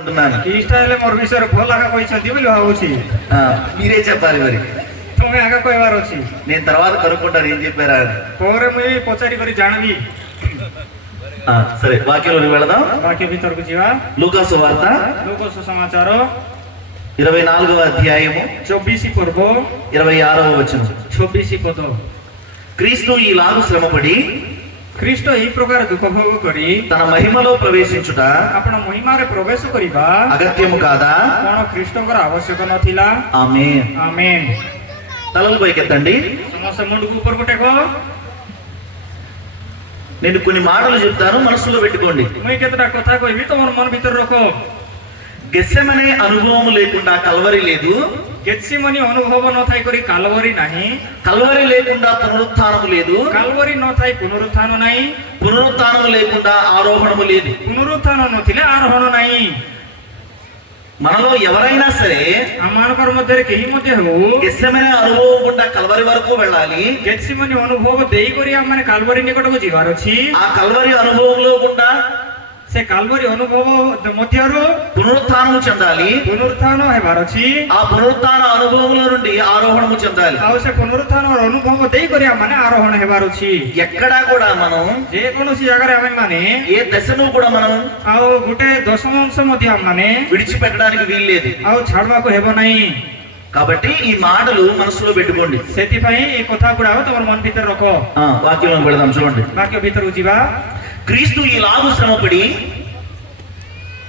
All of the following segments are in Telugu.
ଇଷ୍ଟ ହେଲେ ମୋର ବିଷୟରେ ଭଲ ଆଗ କହିଛନ୍ତି ବୋଲି ଭାବୁଛି। మీరే చెప్పాలి మరి, ତୁମେ ଆଗ କହିବାର ଅଛି। నేను తర్వాత కనుక్కుంటాను ఏం చెప్పారా అని. ପରେ ମୁଇଁ ପଚାରି କରି ଜାଣିବି। సరే వాక్యంలోకి వెళదాం. వాక్య ଭିତରକୁ ଯିବା। లూకా సువార్త ଲୁକା ସୁସମାଚାର 24వ అధ్యాయము 24 పర్ବ 26వ వచనం. 26 ପଦ। క్రీస్తు ఈలాగు శ్రమపడి ଖ୍ରୀଷ୍ଟ ଏହି ପ୍ରକାର ଦୁଃଖ ଭୋଗ କରି తన మహిమలో ప్రవేశించుట ଆପଣ ମହିମାରେ ପ୍ରବେଶ କରିବା అగత్యము కాదా? କଣ ଖ୍ରୀଷ୍ଟଙ୍କର ଆବଶ୍ୟକ ନଥିଲା? ఆమేన్. ଆମେନ୍। తలలు పైకెత్తండి. ସମସ୍ତେ ମୁଣ୍ଡକୁ ଉପରକୁ ଟେକ। నేను కొన్ని మాటలు చెప్తాను, మనసులో పెట్టుకోండి. ମୁଇଁ କେତେଟା କଥା କହିବି, ତମର ମନ ଭିତରେ ରଖ। గెస్సెమనే అనుభవం లేకుండా కల్వరి లేదు, గెత్సిమని ଅନୁଭବ ନଥାଇ କରି କାଲବରୀ ନାହିଁ, కల్వరి లేకుండా పునరుత్థానము లేదు, କାଲବରୀ ନଥାଇ ପୁନରୁତ୍ଥାନ ନାହିଁ, పునరుత్థానము లేకుండా ఆరోహణము లేదు. ପୁନରୁତ୍ଥାନ ନଥିଲେ ଆରୋହଣ ନାହିଁ। మనలో ఎవరైనా సరే ଆମମାନଙ୍କର ମଧ୍ୟରେ କେହି ମଧ୍ୟ ହେଉ గెస్సెమనే అనుభవం గుండా కల్వరి వరకు వెళ్ళాలి. గెత్సిమని ଅନୁଭବ ଦେଇକରି ଆମମାନେ କାଲବରୀ ନିକଟକୁ ଯିବାର ଅଛି। ఆ కల్వరి అనుభవంలో గుండా ସେ କାଲବରୀ ଅନୁଭବ ମଧ୍ୟରୁ పునరుత్థానము చెందాలి. ପୁନରୁତ୍ଥାନ ହେବାର ଅଛି। ఆ పునరుత్థాన అనుభవంలో నుండి ఆరోహణము చెందాలి. ଆଉ ସେ ପୁନରୁତ୍ଥାନର ଅନୁଭବ ଦେଇକରି ଆମମାନେ ଆରୋହଣ ହେବାର ଅଛି। ఎక్కడా కూడా మనం ଯେକୌଣସି ଜାଗାରେ ଆମେମାନେ ఏ దశను కూడా మనం ଆଉ ଗୋଟେ ଦଶମ ଅଂଶ ମଧ୍ୟ ଆମମାନେ విడిచిపెట్టడానికి వీల్లేదు. ଆଉ ଛାଡବାକୁ ହେବ ନାହିଁ। కాబట్టి ఈ మాటలు మనసులో పెట్టుకోండి. ସେଥିପାଇଁ ଏ କଥା ଗୁଡାକ ତମର ମନ ଭିତରେ ରଖ। వాక్యంలో పెడదాం చూడండి. ବାକ୍ୟ ଭିତରକୁ ଯିବା। క్రీస్తు ఈలాగు శ్రమపడి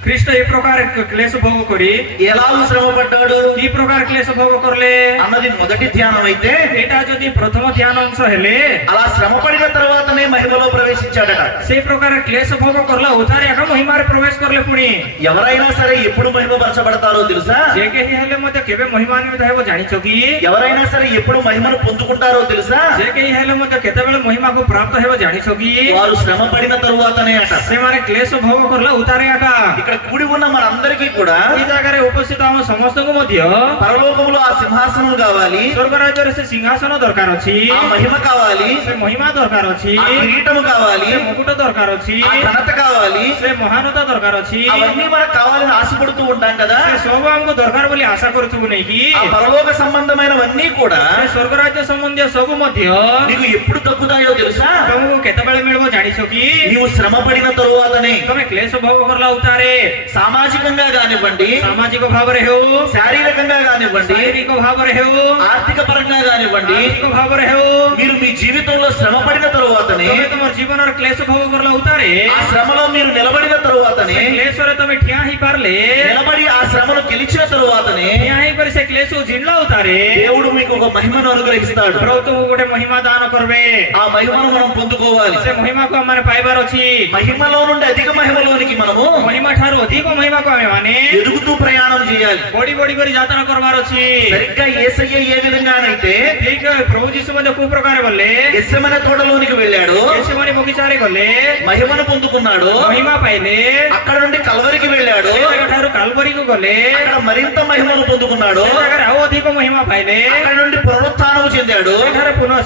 ଖ୍ରୀଷ୍ଟ ଏ ପ୍ରକାର କ୍ଲେଶ ଭୋଗ କରି ఎలాగు శ్రమ పడ్డాడు କି ପ୍ରକାର କ୍ଲେଶ ଭୋଗ କରିଲେ అన్నది మొదటి ధ్యానం అయితే, ଏଇଟା ଯଦି ପ୍ରଥମ ଧ୍ୟାନ ଅଂଶ ହେଲେ అలా శ్రమ పడిన తర్వాతనే మహిమలో ప్రవేశించాడట. ସେ ପ୍ରକାର କ୍ଲେଶ ଭୋଗ କରଲା ଉଧାରେ ଏକ ମହିମାରେ ପ୍ରବେଶ କରିଲେ। ପୁଣି ఎవరైనా సరే ఎప్పుడు మహిమపరచబడతారో తెలుసా? ଯେ କେହି ହେଲେ ମଧ୍ୟ କେବେ ମହିମାନ୍విତ ହେବ ଜାଣିଛ କି? ఎవరైనా సరే ఎప్పుడు మహిమను పొందుకుంటారో తెలుసా? ଯେ କେହି ହେଲେ ମଧ୍ୟ କେତେବେଳେ ମହିମାକୁ ପ୍ରାପ୍ତ ହେବ ଜାଣିଛ କି? వారు శ్రమ పడిన తరువాతనే అట. ସେମାନେ କ୍ଲେଶ ଭୋଗ କରଲା ଉଧାରେ ଆକା। ఇక్కడ కూడి ఉన్న మనందరికీ కూడా ఈ ଜାଗାରେ ଉପସ୍ଥିତ ଆମ ସମସ୍ତଙ୍କୁ ମଧ୍ୟ పరలోకములో ఆ సింహాసనం కావాలి, ସ୍ୱର୍ଗ ରାଜ୍ୟରେ ସେ ସିଂହାସନ ଦରକାର ଅଛି, ఆ మహిమ కావాలి, ସେ ମହିମା ଦରକାର ଅଛି, ఆ కిరీటము కావాలి, ସେ ମୁକୁଟ దొరକାର ଅଛି, ఆ ఘనత కావాలి. ସେ ମହାନତା దొరକାର ଅଛି। అవన్నీ మనకు కావాలని ఆశపడుతూ ఉంటాం కదా. ସେ ସବୁ ଆମକୁ ଦରକାର ବୋଲି ଆଶା କରୁଥିବୁ ନେଇକି। ఆ పరలోక సంబంధమైనవన్నీ కూడా ସେ ସ୍ୱର୍ଗ ରାଜ୍ୟ ସମ୍ବନ୍ଧୀୟ ସବୁ ମଧ୍ୟ నీకు ఎప్పుడు దక్కుతాయో తెలుసా? ତମକୁ କେତେବେଳେ ମିଳିବ ଜାଣିଛ କି? నీవు శ్రమ పడిన తరువాతనే. ତମେ କ୍ଲେଶ ଭୋଗ କରଲା ଉତାରେ, సామాజికంగా కానివ్వండి, ସାମାଜିକ ଭାବରେ ହେଉ, శారీరకంగా కానివ్వండి, ଶାରୀରିକ ଭାବରେ ହେଉ, ఆర్థిక పరంగా కానివ్వండి, ଆର୍ଥିକ ଭାବରେ ହେଉ, మీరు మీ జీవితంలో శ్రమ పడిన తరువాతనే, ତମେ ତମର ଜୀବନର କ୍ଲେଶ ଭୋଗ କରଲା ଉତାରେ, ఆ శ్రమలో మీరు నిలబడిన తరువాతనే, ସେ କ୍ଲେଶରେ ତମେ ଠିଆ ହେଇପାରିଲେ, నిలబడి ఆ శ్రమను గెలిచిన తరువాతనే ଠିଆ ହେଇକରି ସେ କ୍ଲେଶକୁ ଜିଣିଲା ଉତାରେ దేవుడు మీకు ఒక మహిమను అనుగ్రహిస్తాడు. ପ୍ରଭୁ ତୁମକୁ ଗୋଟେ ମହିମା ଦାନ କରିବେ। ఆ మహిమను మనం పొందుకోవాలి. ସେ ମହିମାକୁ ଆମମାନେ ପାଇବାର ଅଛି। మహిమలో నుండి అధిక మహిమలోనికి మనము ମହିମା ଠାରୁ ଅଧିକ మహిమాకు ଆମେ ମାନେ ఎదుగుతూ ప్రయాణం చేయాలి. ବଢି ବଢି କରି ଯାତ୍ରା କରିବାର ଅଛି। సరిగ్గా యేసయ్య ఏ విధంగానైతే ଠିକ ପ୍ରଭୁ ଯୀଶୁ ମଧ୍ୟ କୋଉ ପ୍ରକାର ଗଲେ, గెత్సెమనే తోటలోనికి వెళ్ళాడు, గెత్సేమనీ ବଗିଚାରେ ଗଲେ, మహిమను పొందుకున్నాడు, మహిమା ପାଇଲେ, అక్కడ నుండి కల్వరికి వెళ్ళాడు, ସେ ଜାଗାଠାରୁ କାଲବରୀକୁ ଗଲେ, అక్కడ మరింత మహిమను పొందుకున్నాడు, ସେ ଜାଗାରେ ଆଉ ଅଧିକ మహిమା ପାଇଲେ, అక్కడ నుండి పునరుత్థానం చెందాడు,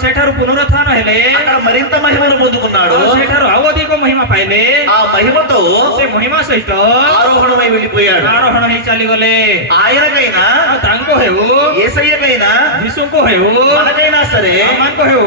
ସେଠାରୁ పునరుత్థాନ ହେଲେ, అక్కడ మరింత మహిమను పొందుకున్నాడు, ସେଠାରୁ ଆଉ ଅଧିକ మహిమା ପାଇଲେ, ఆ మహిమతో ସେ ମହିମା ସହିତ ఆరోహణమై వెళ్ళిపోయాడు. ଆରୋହଣ ହେଇ ଚାଲିଗଲେ। ఆయనకైనా ତାଙ୍କୁ ହେଉ, యేసయ్యకైనా ଯୀଶୁଙ୍କୁ ହେଉ, మనకైనా సరే ଆମମାନଙ୍କୁ ହେଉ,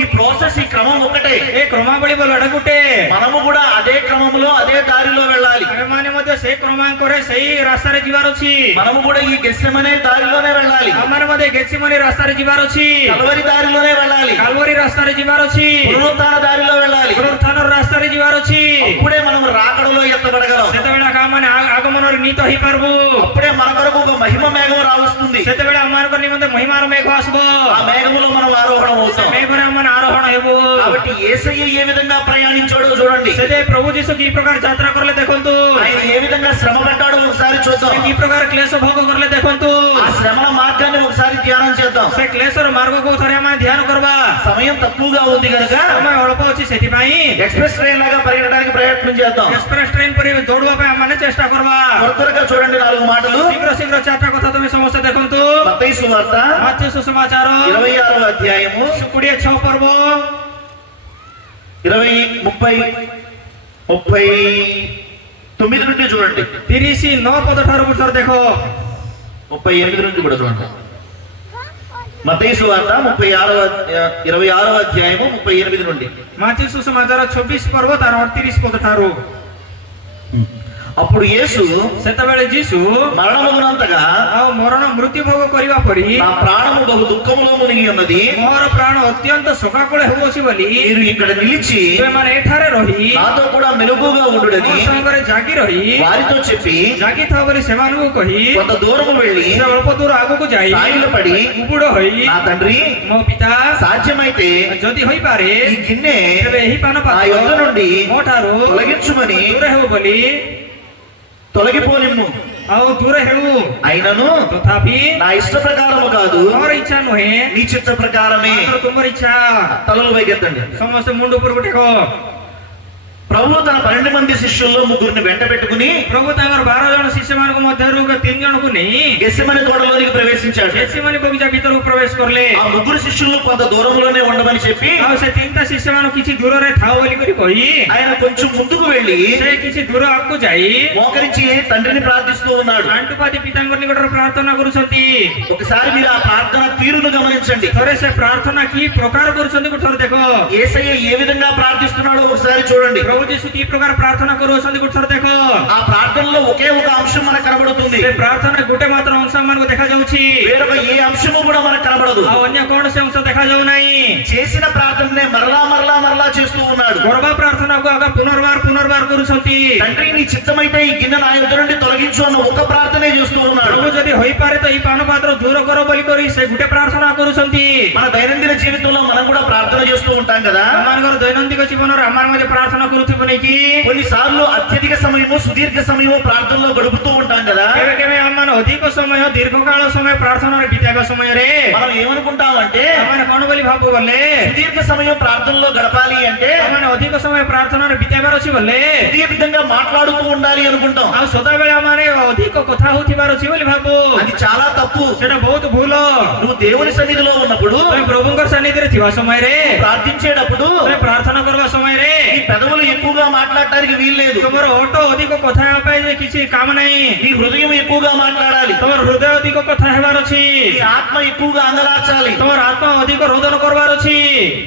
ఈ ప్రాసెస్, ఈ క్రమం ఒకటే. ଏ କ୍ରମାବଳୀ ବୋଲଟା ଗୋଟେ। మనము కూడా అదే క్రమంలో అదే దారిలో వెళ్ళాలి. ଆମେମାନେ ମଧ୍ୟ ସେଇ କ୍ରମାଙ୍କରେ ସେଇ ରାସ୍ତାରେ ଯିବାର ଅଛି। మనము కూడా ఈ గెత్సెమనే దారిలోనే వెళ్ళాలి, ଆମମାନେ ମଧ୍ୟ ଗେତ୍ସିମନୀ ରାସ୍ତାରେ ଯିବାର ଅଛି, కల్వరి దారిలోనే వెళ్ళాలి, କାଲବରୀ ରାସ୍ତାରେ ଯିବାର ଅଛି, పునరుత్థాన దారిలో వెళ్ళాలి. ପୁନରୁତ୍ଥାନର ରାସ୍ତାରେ ଯିବାର ଅଛି। అప్పుడే మనం రాకడలో ఎత్తబడగలం. ସେତେବେଳେ ଆମମାନେ ଆଗମନରେ ନୀତ ହେଇପାରିବୁ। అప్పుడే మన కొరకు ఒక మహిమ మేఘం రావస్తుంది. ସେତେବେଳେ ଆମମାନଙ୍କ ନିମନ୍ତେ ମହିମାର ମେଘ ଆସିବ। ఆ మేఘములో మనం ఆరోహణం అవుతాం. ମେଘରେ ଆମମାନେ ଆରୋହଣ ହେବୁ। కాబట్టి యేసయ్య ఏ విధంగా ప్రయాణించాడో చూడండి. ସେଥିପାଇଁ ପ୍ରଭୁ ଯୀଶୁ କି ପ୍ରକାର ଯାତ୍ରା କରିଲେ ଦେଖନ୍ତୁ। ఆయన ఏ విధంగా శ్రమ పడ్డాడో ఒకసారి చూద్దాం. କି ପ୍ରକାର କ୍ଲେଶ ଭୋଗ କରିଲେ ଦେଖନ୍ତୁ। ఆ శ్రమల మార్గాన్ని ఒకసారి ధ్యానం చేద్దాం. ସେ କ୍ଲେଶର ମାର୍ଗକୁ ଥରେ ଆମେ ଧ୍ୟାନ କରିବା। సమయం తక్కువగా ఉంది కనుక ସମୟ ଅଳ୍ପ ଅଛି, ସେଥିପାଇଁ ఎక్స్ప్రెస్ ట్రైన్ లాగా పరిగెట్టడానికి ప్రయత్నం చేద్దాం. ଏକ୍ସପ୍ରେସ୍ ଟ୍ରେନ୍ ପରି ଦୌଡ଼ିବା ପାଇଁ ଆମେ ଚେଷ୍ଟା କରିବା। త్వరగా చూడండి 4 మాటలు. ଶୀଘ୍ର ଶୀଘ୍ର 4ଟା କଥା ତୁମେ ସମସ୍ତେ ଦେଖନ୍ତୁ। మత్తయి సువార్త ମାଥ୍ୟୁ ସୁସମାଚାର 26వ అధ్యాయము 26 ପର୍ବ 20, 30, 9 నుండి చూడండి, 39 ପଦ ଠାରୁ ପୁରୁଷର ଦେଖ 38 నుంచి కూడా చూడండి. మత్తయి సువార్త 26వ అధ్యాయము 38 నుండి. ମାଥି ସୁସମାଚାର 24 ପର୍ବ ତାର 38 ପଦ ଠାରୁ. అప్పుడు యేసు ସେତେବେଳେ ଯୀଶୁ మరణమగునంతగా ଆଉ ମରଣ ମୃତ୍ୟୁ ଭୋଗ କରିବା ପରି నా ప్రాణము బహు దుఃఖములో మునిగి ఉన్నది, ମୋର ପ୍ରାଣ ଅତ୍ୟନ୍ତ ଶୋକାକୁଳ ହେଉଅଛି ବୋଲି మీరు ఇక్కడ నిలిచి ତୁମେମାନେ ଏଠାରେ ରହି నాతో కూడా మెలకుగా ఉండుడని ମୋ ସାଙ୍ଗରେ ଜାଗି ରହି వారితో చెప్పి ଜାଗିଥାଅ ବୋଲି ସେମାନଙ୍କୁ କହି కొంత దూరము వెళ్ళి ସେ ଅଳ୍ପ ଦୂର ଆଗକୁ ଯାଇ సాగిలపడి, ଉବୁଡ ହୋଇ నా తండ్రి ମୋ ପିତା సాధ్యమైతే ଯଦି ହୋଇପାରେ ఈ గిన్నె ତେବେ ଏହି ପାନ నా యొద్ద ପାତ୍ର నుండి ମୋ ଠାରୁ తొలగించుమని ଦୂର ହେଉ ବୋଲି తొలగిపోనిమ్ము. ଆଉ ଦୂର ହେଉ, అయినను ତଥାପି నా ఇష్ట ప్రకారము కాదు, ମୋର ଇଚ୍ଛା ନୁହେଁ నీ చిత్త ప్రకారమే. ମାତ୍ର ତୁମର ଇଚ୍ଛା. తలలు పైకెత్తండి. ସମସ୍ତେ ମୁଣ୍ଡ ଉପରକୁ ଟେକ. ప్రభువు తన 12 మంది శిష్యుల్లో ముగ్గురిని వెంట పెట్టుకుని ପ୍ରଭୁ ତାଙ୍କର 12 ଜଣ ଶିଷ୍ୟମାନଙ୍କ ମଧ୍ୟରୁ 3 ଜଣଙ୍କୁ ନେଇ గెస్సెమనే తోటలోనికి ప్రవేశించాడు. ଗେତ୍ସେମାନି ବଗିଚା ଭିତରକୁ ପ୍ରବେଶ କଲେ. ఆ ముగ్గురు శిష్యులను కొంత దూరంలోనే ఉండమని చెప్పి ଆଉ ସେ 3ଟା ଶିଷ୍ୟମାନଙ୍କୁ କିଛି ଦୂରରେ ଥାଅ ବୋଲି କରି କହି ఆయన కొంచెం ముందుకు వెళ్ళి ସେ କିଛି ଦୂର ଆଗକୁ ଯାଇ మోకరించి తండ్రిని ప్రార్థిస్తూ ఉన్నాడు. ଆଣ୍ଠୁପାତି ପିତାଙ୍କ ନିକଟରେ ପ୍ରାର୍ଥନା କରୁଛନ୍ତି. ఒకసారి మీరు ఆ ప్రార్థన తీరును గమనించండి. ଥରେ ସେ ପ୍ରାର୍ଥନା କି ପ୍ରକାର କରୁଛନ୍ତି ଗୋଟେ ଥର ଦେଖ. యేసయ్య ఏ విధంగా ప్రార్థిస్తున్నాడో ఒకసారి చూడండి. ପ୍ରଭୁ ଯୀଶୁ କି ପ୍ରକାର ପ୍ରାର୍ଥନା କରୁଛନ୍ତି ଗୋଟେ ଥର ଦେଖ. ఆ ప్రార్థనలో ఒకే ఒక అంశం మనకు కనబడుతుంది, ସେ ପ୍ରାର୍ଥନା ଗୋଟେ ମାତ୍ର ଅଂଶ ଆମମାନଙ୍କୁ ଦେଖାଯାଉଛି. వేరొక ఏ అంశము కూడా మనకు కనబడదు. ଆଉ ଅନ୍ୟ କୌଣସି ଅଂଶ ଦେଖାଯାଉ ନାହିଁ. చేసిన ప్రార్థననే మరలా మరలా మరలా చేస్తూ ఉన్నాడు. ଗର୍ଭ ପ୍ରାର୍ଥନାକୁ ଆଗ ପୁନର୍ବାର କରୁଛନ୍ତି. తండ్రి నీ చిత్తమైతే ఈ గిన్నె నా యొద్ద నుండి తొలగించు అన్న ఒక ప్రార్థనే చేస్తూ ఉన్నాడు. ପ୍ରଭୁ ଯଦି ହୋଇପାରେ ତ ଏଇ ପାନ ପାତ୍ର ଦୂର କର ବୋଲି କରି ସେ ଗୋଟେ ପ୍ରାର୍ଥନା କରୁଛନ୍ତି. మన దైనందిన జీవితంలో మనం కూడా ప్రార్థన చేస్తూ ఉంటాం కదా. ଆମମାନଙ୍କର ଦୈନନ୍ଦିନ ଜୀବନରେ ଆମ ମଧ୍ୟ ପ୍ରାର୍ଥନା କରୁଥିବୁ ନାଇଁ କି? కొన్నిసార్లు అత్యధిక సమయము సుదీర్ఘ సమయము ప్రార్థనలో గడుపుతూ ఉంటాం కదా. କେବେ କେବେ ଆମମାନେ ଅଧିକ ସମୟ ଦୀର୍ଘକାଳ ସମୟ ପ୍ରାର୍ଥନାରେ ବିତାଇବା ସମୟରେ మనం ఏమనుకుంటామంటే ଆମମାନେ କଣ ବୋଲି ଭାବୁ ଗଲେ సుదీర్ఘ సమయం ప్రార్థనలో గడపాలి అంటే ଆମମାନେ ଅଧିକ ସମୟ ପ୍ରାର୍ଥନାରେ ବିତାଇବାର ଅଛି ଗଲେ ఇదే విధంగా మాట్లాడుతూ ఉండాలి అనుకుంటాం. ଆଉ ସଦାବେଳେ ଆମମାନେ ଅଧିକ କଥା ହଉଥିବାର ଅଛି ବୋଲି ଭାବୁ. అది చాలా తప్పు. ସେଟା ବହୁତ ଭୁଲ. నువ్వు దేవుని సన్నిధిలో ఉన్నప్పుడు, ତମେ ପ୍ରଭୁଙ୍କର ସାନ୍ନିଧ୍ୟରେ ଥିବା ସମୟରେ, ప్రార్థించేటప్పుడు ତମେ ପ୍ରାର୍ଥନା କରିବା ସମୟରେ నీ పెదవులు ఎక్కువగా మాట్లాడటానికి వీల్లేదు. ତୁମର ଓଠ ଅଧିକ କଥା ହେବା ପାଇଁ ଯେ କିଛି କାମ ନାହିଁ. నీ హృదయం ఎక్కువగా మాట్లాడాలి. ତମର ହୃଦୟ ଅଧିକ କଥା ହେବାର ଅଛି. నీ ఆత్మ ఎక్కువగా అంగలార్చాలి. ତମର ଆତ୍ମା ଅଧିକ ରୋଦନ କରିବାର ଅଛି.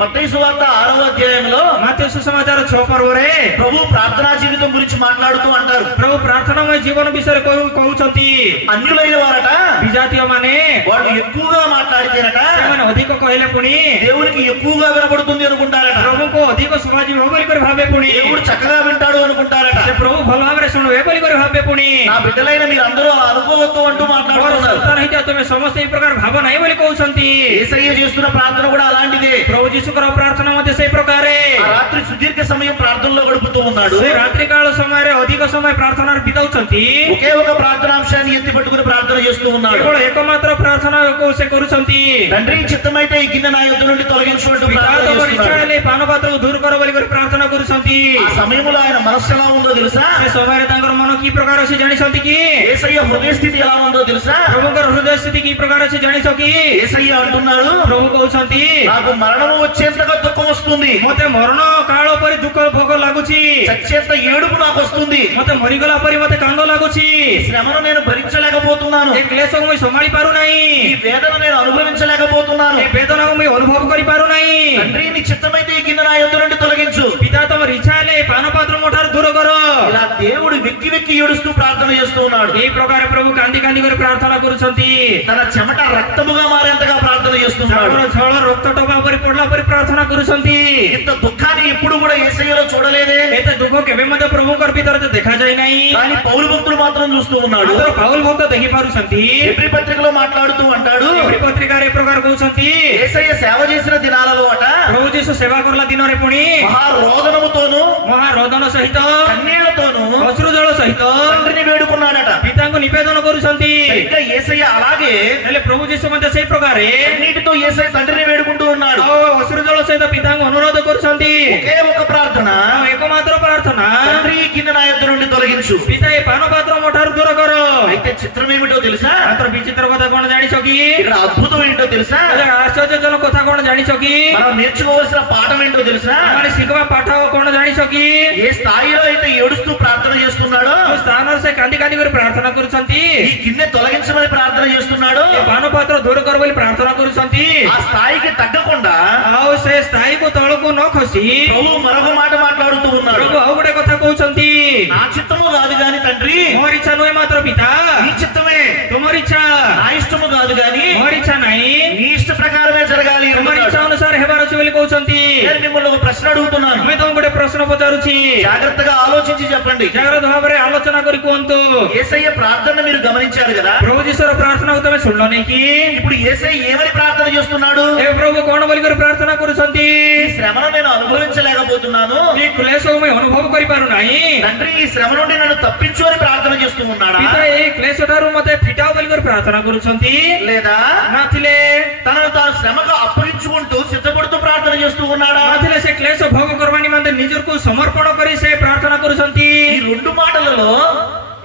మత్తయి సువార్త 6వ అధ్యాయంలో ମାଥ୍ୟୁ ସୁସମାଚାର 6 ପର୍ବରେ ప్రభు ప్రార్థనా జీవితం గురించి మాట్లాడుతూ అంటారు. ପ୍ରଭୁ ପ୍ରାର୍ଥନାମୟ ଜୀବନ ବିଷୟରେ କହୁଛନ୍ତି. అన్యులైన వారట ବିଜାତୀୟ ମାନେ వాళ్ళు ఎక్కువగా మాట్లాడితేనట ସେମାନେ ଅଧିକ କହିଲେ ପୁଣି దేవునికి ఎక్కువగా వినపడుతుంది అనుకుంటారట. ପ୍ରଭୁଙ୍କୁ ଅଧିକ ଶୁଭାଯିବ ବୋଲି କରି ଭାବେ ପୁଣି దేవుడు చక్కగా వింటాడు అనుకుంటారట. ସେ ପ୍ରଭୁ ଭଲ ଭାବରେ ଶୁଣିବେ ବୋଲି କରି ଭାବେ ପୁଣି నా బిడ్డలైన మీరందరూ అలా అనుకోవద్దు అంటూ ମୋର మాట్లాడుతున్నారు. ସନ୍ତାନ ହେଇଥିବା ତୁମେ ସମସ୍ତେ ఈ ପ୍ରକାର ଭାବ ନାହିଁ ବୋଲି କହୁଛନ୍ତି. యేసయ్య చేస్తున్న ప్రార్థన కూడా అలాంటిదే. ପ୍ରଭୁ ଯୀଶୁଙ୍କର ପ୍ରାର୍ଥନା ମଧ୍ୟ ସେଇ ପ୍ରକାରେ. ఆ రాత్రి సుదీర్ఘ సమయం ప్రార్థనలో గడుపుతూ ఉన్నాడు. ସେ ରାତ୍ରି କାଳ ସମୟରେ ଅଧିକ ସମୟ ପ୍ରାର୍ଥନାରେ ବିତାଉଛନ୍ତି. ఒకే ఒక ప్రార్థనాంశాన్ని ఎత్తి పట్టుకుని ప్రార్థన చేస్తూ ఉన్నాడు. କେବଳ ଏକମାତ୍ର ପ୍ରାର୍ଥନାକୁ ସେ କରୁଛନ୍ତି. తండ్రి చిత్తమైతే ఈ గిన్నె నా యొద్ద నుండి తొలగించుకుంటూ ପିତା ప్రార్థన ତମର ଇଚ୍ଛା చేస్తున్నాడు. ହେଲେ ପାନ ପାତ୍ରକୁ ଦୂର କର ବୋଲି କରି ପ୍ରାର୍ଥନା କରୁଛନ୍ତି. ఆ సమయంలో ఆయన మనస్సు ఎలా ఉందో తెలుసా? ସେ ସମୟରେ ତାଙ୍କର ମନ କି ପ୍ରକାର ଅଛି ଜାଣିଛନ୍ତି କି? యేసయ్య హృదయ స్థితి ఎలా ఉందో తెలుసా? ପ୍ରଭୁଙ୍କର ହୃଦୟ ସ୍ଥିତି କି ପ୍ରକାର ଅଛି ଜାଣିଛ କି? యేసయ్య అంటున్నాడు, ପ୍ରଭୁ କହୁଛନ୍ତି నాకు మరణము వచ్చేంతగా దుఃఖం వస్తుంది, ମତେ ମରଣ କାଳ ପରି ଦୁଃଖ ଭୋଗ ଲାଗୁଛି. చచ్చేంత ఏడుపు నాకు వస్తుంది, ମତେ ମରିଗଲା ପରି ମତେ କାନ୍ଦ ଲାଗୁଛି. ఈ శ్రమను నేను భరించలేకపోతున్నాను, ଏ କ୍ଲେଶକୁ ମୁଁ ସମ୍ଭାଳି ପାରୁନାହିଁ. ఈ వేదన నేను అనుభవించలేకపోతున్నాను. ଏ ବେଦନାକୁ ମୁଁ ଅନୁଭବ କରିପାରୁନାହିଁ. తండ్రి నీ చిత్తమైతే ఈ గిన్నె నా యొద్ద నుండి తొలగించు. ପିତା ତମର ଇଚ୍ଛା ହେଲେ ଏ ପାନ ପାତ୍ର ମୋ ଠାରୁ ଦୂର କର. ఇలా దేవుడు వెక్కి వెక్కి ఏడుస్తూ ప్రార్థన చేస్తూ ఉన్నాడు. এই ପ୍ରକାର ପ୍ରଭୁ କାନ୍ଦି କାନ୍ଦି କରି ପ୍ରାର୍ଥନା କରୁଛନ୍ତି. తన చెమట రక్తముగా మారేంతగా ప్రార్థన చేస్తున్నాడు. ତାଙ୍କର ଝଳ ରକ୍ତ ଟୋପା ପରି ପଡିଲା ପରି ପ୍ରାର୍ଥନା କରୁଛନ୍ତି. ఇంత దుఃఖాన్ని ఎప్పుడు కూడా యేసయ్యలో చూడలేదే. ଏତେ ଦୁଃଖ କେବେ ମଧ୍ୟ ପ୍ରଭୁଙ୍କର ଭିତରେ ତ ଦେଖାଯାଇ ନାହିଁ. కానీ పౌలు భక్తుడు మాత్రం చూస్తూ ఉన్నాడు. ମାତ୍ର ପାଉଲ ଭକ୍ତ ଦେଖି ପାରୁଛନ୍ତି. ఎబ్రీ పత్రికలో మాట్లాడుతూ అంటాడు, ଏଭଳି ପତ୍ରିକାରେ ଏ ପ୍ରକାର କହୁଛନ୍ତି. యేసయ్య సేవ చేసిన దినాలలో అట ପ୍ରଭୁ ଯୀଶୁ ସେବା କଲା ଦିନରେ ପୁଣି మహారోదనముతోను ମହାରୋଦନ ସହିତ కన్నీళ్లతోను ଅଶ୍ରୁ ଜଳ ସହିତ తండ్రిని వేడుకున్నాడట. ପିତାଙ୍କୁ ନିବେଦନ କରୁଛନ୍ତି. సరిగ్గా యేసయ్య అలాగే ହେଲେ ପ୍ରଭୁ ଯୀଶୁ ମଧ୍ୟ ସେଇ ପ୍ରକାରେ కన్నీటితో యేసయ్య తండ్రిని వేడుకుంటూ ఉన్నాడు. ଆଉ ଅଶ୍ରୁ ଜଳ ସହିତ ପିତାଙ୍କୁ ଅନୁରୋଧ କରୁଛନ୍ତି. ఒకే ఒక ప్రార్థన, ଆଉ ଏକମାତ୍ର ପ୍ରାର୍ଥନା, తండ్రి ఈ గిన్నె నా యొద్ద నుండి తొలగించు. ପିତା ଏ ପାନ ପାତ୍ର ମୋ ଠାରୁ ଦୂର କର. అయితే చిత్రం ఏమిటో తెలుసా? ମାତ୍ର ବିଚିତ୍ର କଥା କଥା କଣ ଜାଣିଛ କି? ఇక్కడ అద్భుతం ఏంటో తెలుసా? ଆଶ୍ଚର୍ଯ୍ୟଜନକ କଥା କଣ ଜାଣିଛ କି? మనం నేర్చుకోవాల్సిన పాఠం ఏంటో తెలుసా? ମାନେ ଶିଖିବା ପାଠ କଣ ଜାଣିଛ କି? ఏ స్థాయిలో అయితే ఏడుస్తూ ప్రార్థన చేస్తున్నాడో, ଯୋଉ ସ୍ଥାନରେ ସେ କାନ୍ଦି କାନ୍ଦି କରି ପ୍ରାର୍ଥନା କରୁଛନ୍ତି, ఈ గిన్నె తొలగించమని ప్రార్థన చేస్తున్నాడో, ଏ ପାନପାତ୍ର ଦୂର କର ବୋଲି ପ୍ରାର୍ଥନା କରୁଛନ୍ତି, ఆ స్థాయికి తగ్గకుండా ଆଉ ସେ ସ୍ଥାୟୀକୁ ତଳକୁ ନ ଖସି ప్రభు మరొక మాట మాట్లాడుతూ ఉన్నాడు. ପ୍ରଭୁ ଆଉ ଗୋଟେ କଥା କହୁଛନ୍ତି, నా చిత్తము కాదు గాని తండ్రి, ମୋର ఇଚ୍ଛା ନୁହେଁ ମାତ୍ର ପିତା, నీ చిత్తమే, ତୁମର ଇଚ୍ଛା, నా ఇష్టము కాదు గాని ମୋର ఇଚ୍ଛା ନାହିଁ, నీ ఇష్ట ప్రకారమే జరగాలి ତୁମର అన్నాడు. ଇଚ୍ଛା ଅନୁସାରେ ହେବାର ଅଛି ବୋଲି କହୁଛନ୍ତି। నేను మిమ్మల్ని ఒక ప్రశ్న అడుగుతున్నాను, ଆମେ ତମକୁ ଗୋଟେ ପ୍ରଶ୍ନ ପଚାରୁଛି, జాగ్రత్తగా ఆలోచించి చెప్పండి. ଜାଗ୍ରତ ଭାବରେ ଆଲୋଚନା କରି କୁହନ୍ତୁ। యేసయ్య ప్రార్థన మీరు గమనించారు కదా? ପ୍ରଭୁ ଯୀଶୁର ପ୍ରାର୍ଥନାକୁ ତମେ ଶୁଣିଲ ନାଇଁ କି? ఇప్పుడు యేసయ్య ఏమని ప్రార్థన చేస్తున్నాడు? ଏବେ ପ୍ରଭୁ କଣ ବୋଲିକରି ପ୍ରାର୍ଥନା କରୁଛନ୍ତି? ఈ శ్రమను నేను అనుభవించలేకపోతున్నాను ఈ କ୍ଲେଶକୁ ମୁଁ ଅନୁଭବ କରିପାରୁନାହିଁ, తండ్రి, ఈ శ్రమ నుండి నన్ను తప్పించు అని ప్రార్థన చేస్తూ ఉన్నాడా? ପିତା ଏଇ କ୍ଲେଶ ଠାରୁ ମତେ ଫିଟାଅ ବୋଲିକରି ପ୍ରାର୍ଥନା କରୁଛନ୍ତି లేదా ନଥିଲେ? తనను తాను శ్రమకు అప్పగించుకుంటూ సిద్ధపడుతూ ప్రార్థన చేస్తూ ఉన్నాడా? ନଥିଲେ ସେ କ୍ଲେଶ ଭୋଗ କରିବା ନିମନ୍ତେ ନିଜକୁ ସମର୍ପଣ କରି ସେ ପ୍ରାର୍ଥନା କରୁଛନ୍ତି। ఈ రెండు మాటలలో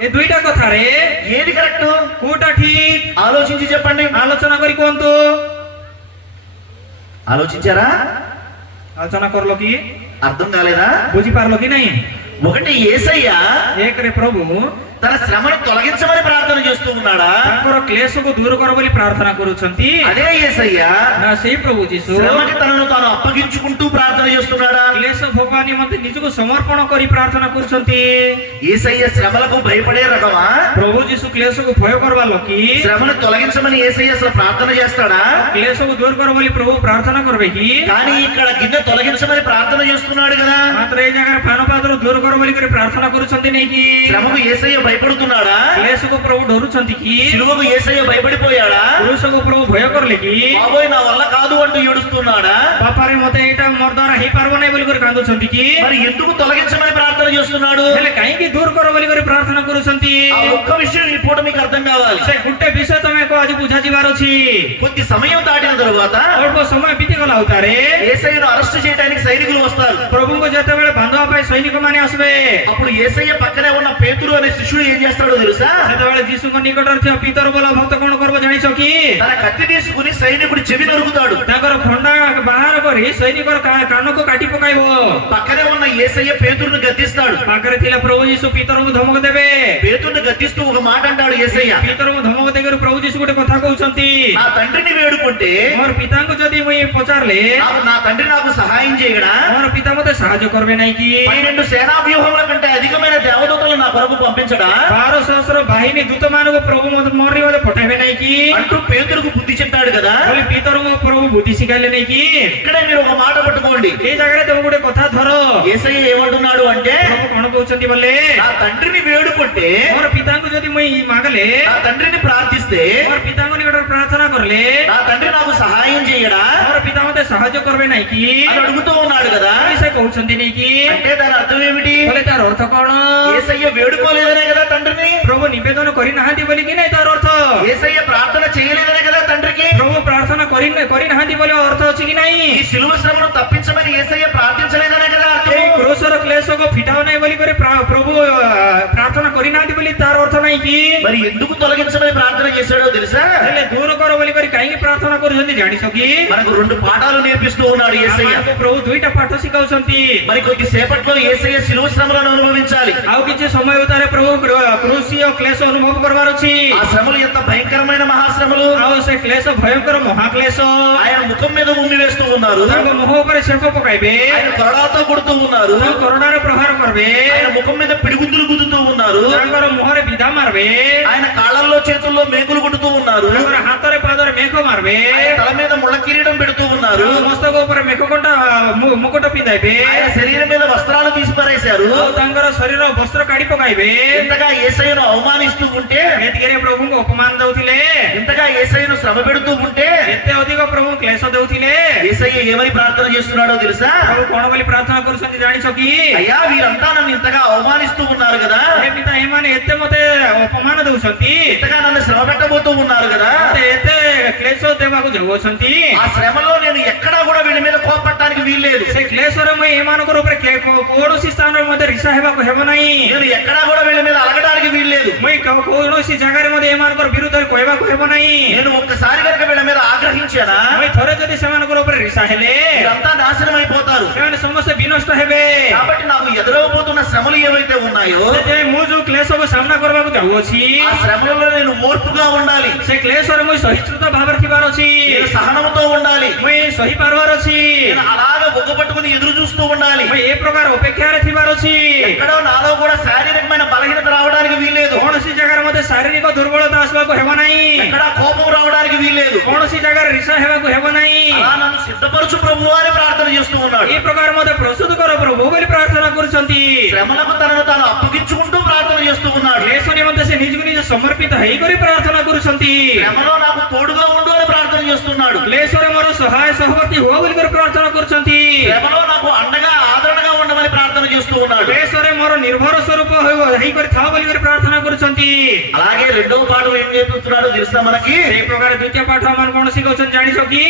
ଏ ଦୁଇଟା କଥାରେ ఏది కరెక్ట్? କୋଉଟା ଠିକ ఆలోచించి చెప్పండి. ଆଲୋଚନା କରି କୁହନ୍ତୁ। ఆలోచించారా? ଆଲୋଚନା କରଲ କି? అర్థం కాలేదా? ବୁଝିପାରିଲ କି ନାହିଁ? ఒకటి, యేసయ్య ଏକରେ ପ୍ରଭୁ తన శ్రమను తొలగించమని ప్రార్థన చేస్తూ ఉన్నాడా? ତାଙ୍କର କ୍ଲେଶକୁ ଦୂର କର ବୋଲି ପ୍ରାର୍ଥନା କରୁଛନ୍ତି। అదే యేసయ్య ନା ସେଇ ପ୍ରଭୁ ଯୀଶୁ శ్రమకి తనను తాను అప్పగించుకుంటూ ప్రార్థన చేస్తున్నాడా? କ୍ଲେଶ ଭୋଗ ନିମନ୍ତେ ନିଜକୁ ସମର୍ପଣ କରି ପ୍ରାର୍ଥନା କରୁଛନ୍ତି। యేసయ్య శ్రమలకు భయపడే రకమా? ପ୍ରଭୁ ଯୀଶୁ କ୍ଲେଶକୁ ଭୟ କରିବା ଲୋକି? శ్రమను తొలగించమని యేసయ్య అసలు ప్రార్థన చేస్తాడా? କ୍ଲେଶକୁ ଦୂର କର ବୋଲି ପ୍ରଭୁ ପ୍ରାର୍ଥନା କରିବେ କି? కానీ ఇక్కడ గిన్నె తొలగించమని ప్రార్థన చేస్తున్నాడు కదా? ମାତ୍ର ଏଇ ଜାଗାରେ ପାନପାତ୍ର ଦୂର କର ବୋଲି କରି ପ୍ରାର୍ଥନା କରୁଛନ୍ତି ନେଇକି? శ్రమకు యేసయ్య భయపడుతున్నాడా? କ୍ଲେଶକୁ ପ୍ରଭୁ ଡରୁଛନ୍ତି କି? సిలువకు యేసయ్య భయపడిపోయాడా? କ୍ରୁଶକୁ ପ୍ରଭୁ ଭୟ କରିଲେ କି? బాబోయ్, నా వల్ల కాదు అంటూ ఏడుస్తున్నాడా? ବାପାରେ ମତେ ଏଇଟା ମୋର ଦ୍ୱାରା ହେଇପାରିବ ନାହିଁ ବୋଲି କରି କାନ୍ଦୁଛନ୍ତି କି? మరి ఎందుకు తొలగించమని ప్రార్థన చేస్తున్నాడు? ହେଲେ କାହିଁକି ଦୂର କର ବୋଲି କରି ପ୍ରାର୍ଥନା କରୁଛନ୍ତି? ఆ ఒక్క విషయం ఈ పూట మీకు అర్థం కావాలి. ସେ ଗୋଟେ ବିଷୟ ତମକୁ ଆଜି ବୁଝାଯିବାର ଅଛି। కొద్ది సమయం దాటిన తరువాత ଅଳ୍ପ ସମୟ ବିତିଗଲା ଉତାରେ యేసయ్యను అరెస్ట్ చేయడానికి సైనికులు వస్తారు. ପ୍ରଭୁଙ୍କୁ ଯେତେବେଳେ ବାନ୍ଧିବା ପାଇଁ ସୈନିକ ମାନେ ଆସିବେ, అప్పుడు యేసయ్య పక్కనే ఉన్న పేతురు అనే శిష్యుడు ఏం చేస్తాడో తెలుసా? ସେତେବେଳେ ଯୀଶୁଙ୍କ ନିକଟରେ ଥିବା ପିତର ବୋଲା ଭକ୍ତ କଣ କରିବ ଜାଣିଛ କି? తన కత్తి తీసుకుని సైనికుడి చెవి నరుకుతాడు. ତାଙ୍କର ଖଣ୍ଡା ବାହାର କରି ସୈନିକର କାନକୁ କାଟି ପକାଇବ। పక్కనే ఉన్న యేసయ్య పేతురును గద్దిస్తాడు. ପାଖରେ ଥିଲା ପ୍ରଭୁ ଯୀଶୁ ପିତରଙ୍କୁ ଧମକ ଦେବେ। పేతురుని గద్దిస్తూ ఒక మాట అంటాడు యేసయ్య, ପିତରଙ୍କୁ ଧମକ ଦେଇକରି ପ୍ରଭୁ ଯୀଶୁ ଗୋଟେ କଥା କହୁଛନ୍ତି, నా తండ్రిని వేడుకుంటే ମୋର ପିତାଙ୍କୁ ଯଦି ମୁଇଁ ପଚାରିଲେ నా తండ్రి నాకు సహాయం చేయగడా? ମୋର ପିତା ମତେ ସାହାଯ୍ୟ କରିବେ ନାହିଁ କି? 12 సేనా వ్యూహముల కంటే అధికమైన దేవదూతలు నా కొరకు పంపించడా 1200 ବାହିନୀ ଦୂତ ମାନଙ୍କୁ ପ୍ରଭୁ ମୋର ନିମନ୍ତେ ପଠାଇବେ ନାହିଁ କି? అంటూ పేతురుకు బుద్ధి చెప్పాడు కదా? ବୋଲି ପିତରଙ୍କୁ ପ୍ରଭୁ ବୁଦ୍ଧି ଶିଖାଇଲେ ନାହିଁ କି? ఇక్కడే మీరు ఒక మాట పట్టుకోండి. ଏଇ ଜାଗାରେ ତମେ ଗୋଟେ କଥା ଧର। యేసయ్య ఏమంటున్నాడు అంటే, ପ୍ରଭୁ କଣ କହୁଛନ୍ତି ବୋଲେ, నా తండ్రిని వేడుకుంటే, ମୋର ପିତାଙ୍କୁ ଯଦି ମୁଇଁ ମାଗଲେ, నా తండ్రిని ప్రార్థిస్తే, ମୋର ପିତାଙ୍କ ନିକଟରେ ପ୍ରାର୍ଥନା କରିଲେ నా తండ్రి నాకు సహాయం చేయడా ମୋର ପିତା ମତେ ସାହାଯ୍ୟ କରିବେ ନାହିଁ କି? అని అడుగుతూ ఉన్నాడు కదా? ବୋଲି ସେ କହୁଛନ୍ତି ନାହିଁ କି? అంటే దాని అర్థం ఏమిటి? ବୋଲେ ତାର ଅର୍ଥ କଣ? యేసయ్య వేడుకోలేదనే కదా తండ్రిని? ପ୍ରଭୁ ନିବେଦନ କରିନାହାନ୍ତି ବୋଲି କି ନାହିଁ ତାର ଅର୍ଥ? యేసయ్య ప్రార్థన చేయలేదనే కదా తండ్రికి? ପ୍ରଭୁ ପ୍ରାର୍ଥନା କରିନାହାନ୍ତି ବୋଲି ଅର୍ଥ ଅଛି କି ନାହିଁ? ఈ సిలువ శ్రమను తప్పించమని యేసయ్య ప్రార్థించలేదనే కదా ଏଇ అర్థం? କ୍ରୁଶର କ୍ଲେଶକୁ ଫିଟାଅ ନାହିଁ ବୋଲି କରି ପ୍ରଭୁ ପ୍ରାର୍ଥନା କରିନାହାନ୍ତି ବୋଲି ତାର ଅର୍ଥ ନାହିଁ କି? మరి ఎందుకు తొలగించమని ప్రార్థన చేశాడో తెలుసా? ହେଲେ ଦୂର କର ବୋଲି କରି କାହିଁକି ପ୍ରାର୍ଥନା କରୁଛନ୍ତି ଜାଣିଛ କି? మనకు 2 పాఠాలు నేర్పిస్తూ ఉన్నాడు యేసయ్య. ଆମମାନଙ୍କୁ ପ୍ରଭୁ ଦୁଇଟା ପାଠ ଶିଖାଉଛନ୍ତି। మరి కొద్ది సేపట్లో యేసయ్య సిలువ శ్రమలను అనుభవించాలి. ଆଉ କିଛି ସମୟ ଭିତରେ ପ୍ରଭୁ କୃଷି ଓ କ୍ଲେଶ ଅନୁଭବ କରିବାର ଅଛି। ఆ శ్రమలు ఎంత భయంకరమైన మహాశ్రమలు! ଆଉ ସେ କ୍ଲେଶ ଭୟଙ୍କର ମହାକ୍ଲେଶ। ఆయన ముఖం మీద ఉమ్మి వేస్తూ ఉన్నారు, ତାଙ୍କ ମୁହ ଉପରେ ଛେପ ପକାଇବେ, ఆయన కొరడాతో కొడుతూ ఉన్నారు, ତାଙ୍କ କରଡ଼ାରେ ପ୍ରହାର କରିବେ, ఆయన ముఖం మీద పిడిగుద్దులు గుద్దుతూ ఉన్నారు, ତାଙ୍କର ମୁହଁରେ ବିଧା ମାରବେ, ఆయన కాళ్ళల్లో చేతుల్లో మేకులు కొడుతూ ఉన్నారు, ତାଙ୍କର ହାତରେ ପାଦରେ ମେଘ ମାରବେ, ఆయన తల మీద ముళ్ళ కిరీటం పెడుతూ ఉన్నారు, ତାଙ୍କ ମସ୍ତକ ଉପରେ ମେଘ କଣ୍ଟା ମୁକୁଟ ପିନ୍ଧାଇବେ, ఆయన శరీరం మీద వస్త్రాలు తీసి పారేశారు. ଆଉ ତାଙ୍କର ଶରୀର ବସ୍ତ୍ର କାଢି ପକାଇବେ। ఇంతగా యేసయ్యను అవమానిస్తూ ఉంటే, ଏତିକିରେ ପ୍ରଭୁଙ୍କୁ ଅପମାନ ଦଉଥିଲେ, ఇంతగా యేసయ్యను శ్రమ పెడుతూ ఉంటే, ଏତେ ଅଧିକ ପ୍ରଭୁ କ୍ଲେଶ ଦଉଥିଲେ। యేసయ్య ఏమని ప్రార్థన చేస్తున్నాడో తెలుసా? ପ୍ରଭୁ କଣ ବୋଲି ପ୍ରାର୍ଥନା କରୁଛନ୍ତି ଜାଣିଛ କି? అయ్యా, వీరంతా నన్ను ఇంతగా అవమానిస్తూ ఉన్నారు కదా, ହେ ପିତା, ଏମାନେ ଏତେ ମତେ ଅପମାନ ଦଉଛନ୍ତି, ఇంతగా నన్ను శ్రమ పెట్టబోతూ ఉన్నారు కదా, ମତେ ଏତେ କ୍ଲେଶ ଦେବାକୁ ଯାଉଅଛନ୍ତି। ఆ శ్రమలో నేను ఎక్కడా కూడా వీళ్ళ మీద కోపట్టాలి చెప్పడానికి వీల్లేదు. ସେ କ୍ଲେଶରେ ମୁଇଁ ଏମାନଙ୍କର ଉପରେ କୌଣସି ସ୍ଥାନରେ ମଧ୍ୟ ରିସା ହେବାକୁ ହେବ ନାହିଁ। నేను ఎక్కడా కూడా వీళ్ళ మీద అలగడానికి వీల్లేదు. ମୁଇଁ କୌଣସି ଜାଗାରେ ମଧ୍ୟ ଏମାନଙ୍କର ବିରୁଦ୍ଧରେ କହିବାକୁ ହେବ ନାହିଁ। నేను ఒక్కసారి కనుక వీళ్ళ మీద ఆగ్రహించానా ମୁଇଁ ଥରେ ଯଦି ସେମାନଙ୍କର ଉପରେ ରିସା ହେଲେ వీళ్ళంతా నాశనం అయిపోతారు. ସେମାନେ ସମସ୍ତେ ବିନଷ୍ଟ ହେବେ। కాబట్టి నాకు ఎదురవబోతున్న శ్రమలు ఏవైతే ఉన్నాయో ସେଥିପାଇଁ ମୁଁ ଯୋଉ କ୍ଲେଶକୁ ସାମ୍ନା କରିବାକୁ ଯାଉଅଛି ఆ శ్రమలలో నేను ఓర్పుగా ఉండాలి. ସେ କ୍ଲେଶରେ ମୁଇଁ ସହିଷ୍ଣୁତା ଭାବରେ ଥିବାର ଅଛି। నేను సహనముతో ఉండాలి. ମୁଇଁ ସହିପାରିବାର ଅଛି। నేను అలాగా ఒగ్గపట్టుకుని ఎదురు చూస్తూ ఉండాలి. ମୁଇଁ ଏ ପ୍ରକାର ଅପେକ୍ଷାରେ ଥିବାର ଅଛି। ఎక్కడో నాలో కూడా శారీరకమైన బలహీనత రావడానికి వీల్లేదు. କୌଣସି ଜାଗାରେ ମୋତେ ଶାରୀରିକ ଦୁର୍ବଳତା ଆସିବାକୁ ହେବ ନାହିଁ। ఎక్కడ కోపం రావడానికి వీల్లేదు. କୌଣସି ଜାଗାରେ ରିସା ହେବାକୁ ହେବ ନାହିଁ। అలా నన్ను సిద్ధపరచు ప్రభువు అని ప్రార్థన చేస్తూ ఉన్నాడు. ఈ ପ୍ରକାର ମୋତେ ପ୍ରସ୍ତୁତ କର ପ୍ରଭୁ ବୋଲି ପ୍ରାର୍ଥନା କରୁଛନ୍ତି। శ్రమలకు తనను తాను అప్పగించుకుంటూ ప్రార్థన చేస్తూ ఉన్నాడు. କ୍ଲେଶ ନିମନ୍ତେ ସେ ନିଜକୁ ନିଜ ସମର୍ପିତ ହେଇକରି ପ୍ରାର୍ଥନା କରୁଛନ୍ତି। శ్రమలో నాకు తోడుగా ఉండు అని ప్రార్థన చేస్తున్నాడు. କ୍ଲେଶରେ ମୋର ସହାୟ ସହବର୍ତ୍ତୀ ହୁଅ ବୋଲି କରି ପ୍ରାର୍ଥନା କରୁଛନ୍ତି। శ్రమలో నాకు అండగా ఆదరణగా ఉండమని ప్రార్థన చేస్తూ ఉన్నాడు. କ୍ଲେଶରେ ମୋର ନିର୍ଭର ସ୍ୱରୂପ ହେଇକରି ଥାଅ ବୋଲି କରି ପ୍ରାର୍ଥନା କରୁଛନ୍ତି। అలాగే రెండవ పాఠం ఏం చేస్తున్నాడో తెలుసా మనకి? ସେଇ ପ୍ରକାର ଦ୍ୱିତୀୟ ପାଠ ଆମର କଣ ଶିଖଉଛନ୍ତି ଜାଣିଛ କି?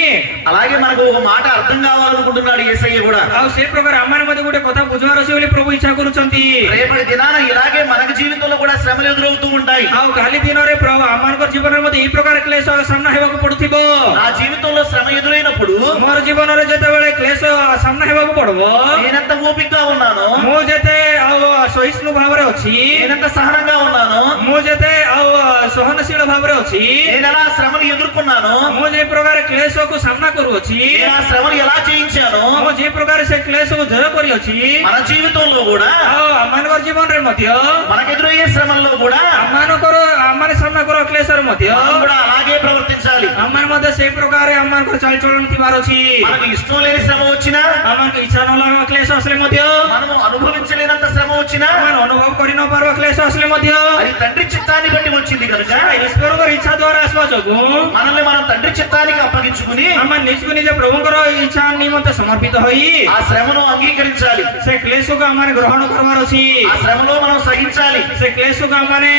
అలాగే మనకు ఒక మాట అర్థం కావాలనుకుంటున్నాడు యేసయ్య కూడా. ଆଉ ସେ ପ୍ରକାର ଆମମାନେ ମଧ୍ୟ ଗୋଟେ କଥା ବୁଝିବାର ଅଛି ବୋଲି ପ୍ରଭୁ ଇଚ୍ଛା କରୁଛନ୍ତି। రేపటి దినాన ఇలాగే మనకు జీవితంలో కూడా శ్రమలు ఎదురవుతూ ఉంటాయి. ଆଉ କାଲି ଦିନରେ ପ୍ରଭୁ ଆମମାନଙ୍କର ଜୀବନରେ ମଧ୍ୟ ଏଇ ପ୍ରକାର କ୍ଲେଶ ସାମ୍ନା ହେବାକୁ ପଡୁଥିବ। నా జీవితంలో శ్రమ ఎదురైనప్పుడు ମୋର ଜୀବନରେ ଯେତେବେଳେ କ୍ଲେଶ ସାମ୍ନା ହେବାକୁ ପଡିବ నేనెంత ఓపికగా ఉన్నాను, ମୁଁ ଯେତେ ଆଉ ସହିଷ୍ଣୁ ଭାବରେ ଅଛି, నేనెంత సహనంగా ఉన్నాను, ମୁଁ ଯେତେ ଆଉ ସହନଶୀଳ ଭାବରେ ଅଛି, నేను ఎలా శ్రమను ఎదుర్కొన్నాను, ମୁଁ ଯେ ପ୍ରକାର କ୍ଲେଶକୁ ସାମ୍ନା କରୁଅଛି, నేను ఆ శ్రమను ఎలా జయించాను, ମୁଁ ଯେ ପ୍ରକାର ସେ କ୍ଲେଶକୁ ଜୟ କରିଅଛି, మన జీవితంలో కూడా ଆଉ ଆମମାନଙ୍କର ଜୀବନରେ ମଧ୍ୟ మనకెదురయ్యే శ్రమల్లో కూడా ଆମମାନେ ସାମ୍ନା କର କ୍ଲେଶରେ ମଧ୍ୟ మనం కూడా అలాగే ప్రవర్తించాలి. ଆମମାନେ ମଧ୍ୟ ସେଇ ପ୍ରକାର ଆମମାନଙ୍କର ଚାଲିଚଳନ ଥିବାର ଅଛି। మనకు ఇష్టం లేని శ్రమ వచ్చినా, ଆମମାନଙ୍କୁ ଇଚ୍ଛା ନ ଲାଗିବା କ୍ଲେଶ ଆସିଲେ ମଧ୍ୟ, మనము అనుభవించలేనంత శ్రమ వచ్చినా, ଆମେ ଅନୁଭବ କରି ନ ପାରୁଥିବା କ୍ଲେଶ ଆସିଲେ ମଧ୍ୟ అది తండ్రి చిత్తాన్ని బట్టి వచ్చింది కనుక ଈଶ୍ୱରଙ୍କର ଇଚ୍ଛା ଦ୍ୱାରା ଆସିବା ଯୋଗୁଁ మనల్ని మనం తండ్రి చిత్తానికి అప్పగించుకుని ଆମେ ନିଜକୁ ନିଜ ପ୍ରଭୁଙ୍କର ଇଚ୍ଛା ନିମନ୍ତେ ସମର୍ପିତ ହୋଇ ఆ శ్రమను అంగీకరించాలి. ସେ କ୍ଲେଶକୁ ଆମମାନେ ଗ୍ରହଣ କରିବାର ଅଛି। ఆ శ్రమలో మనం సహించాలి. ସେ କ୍ଲେଶକୁ ଆମମାନେ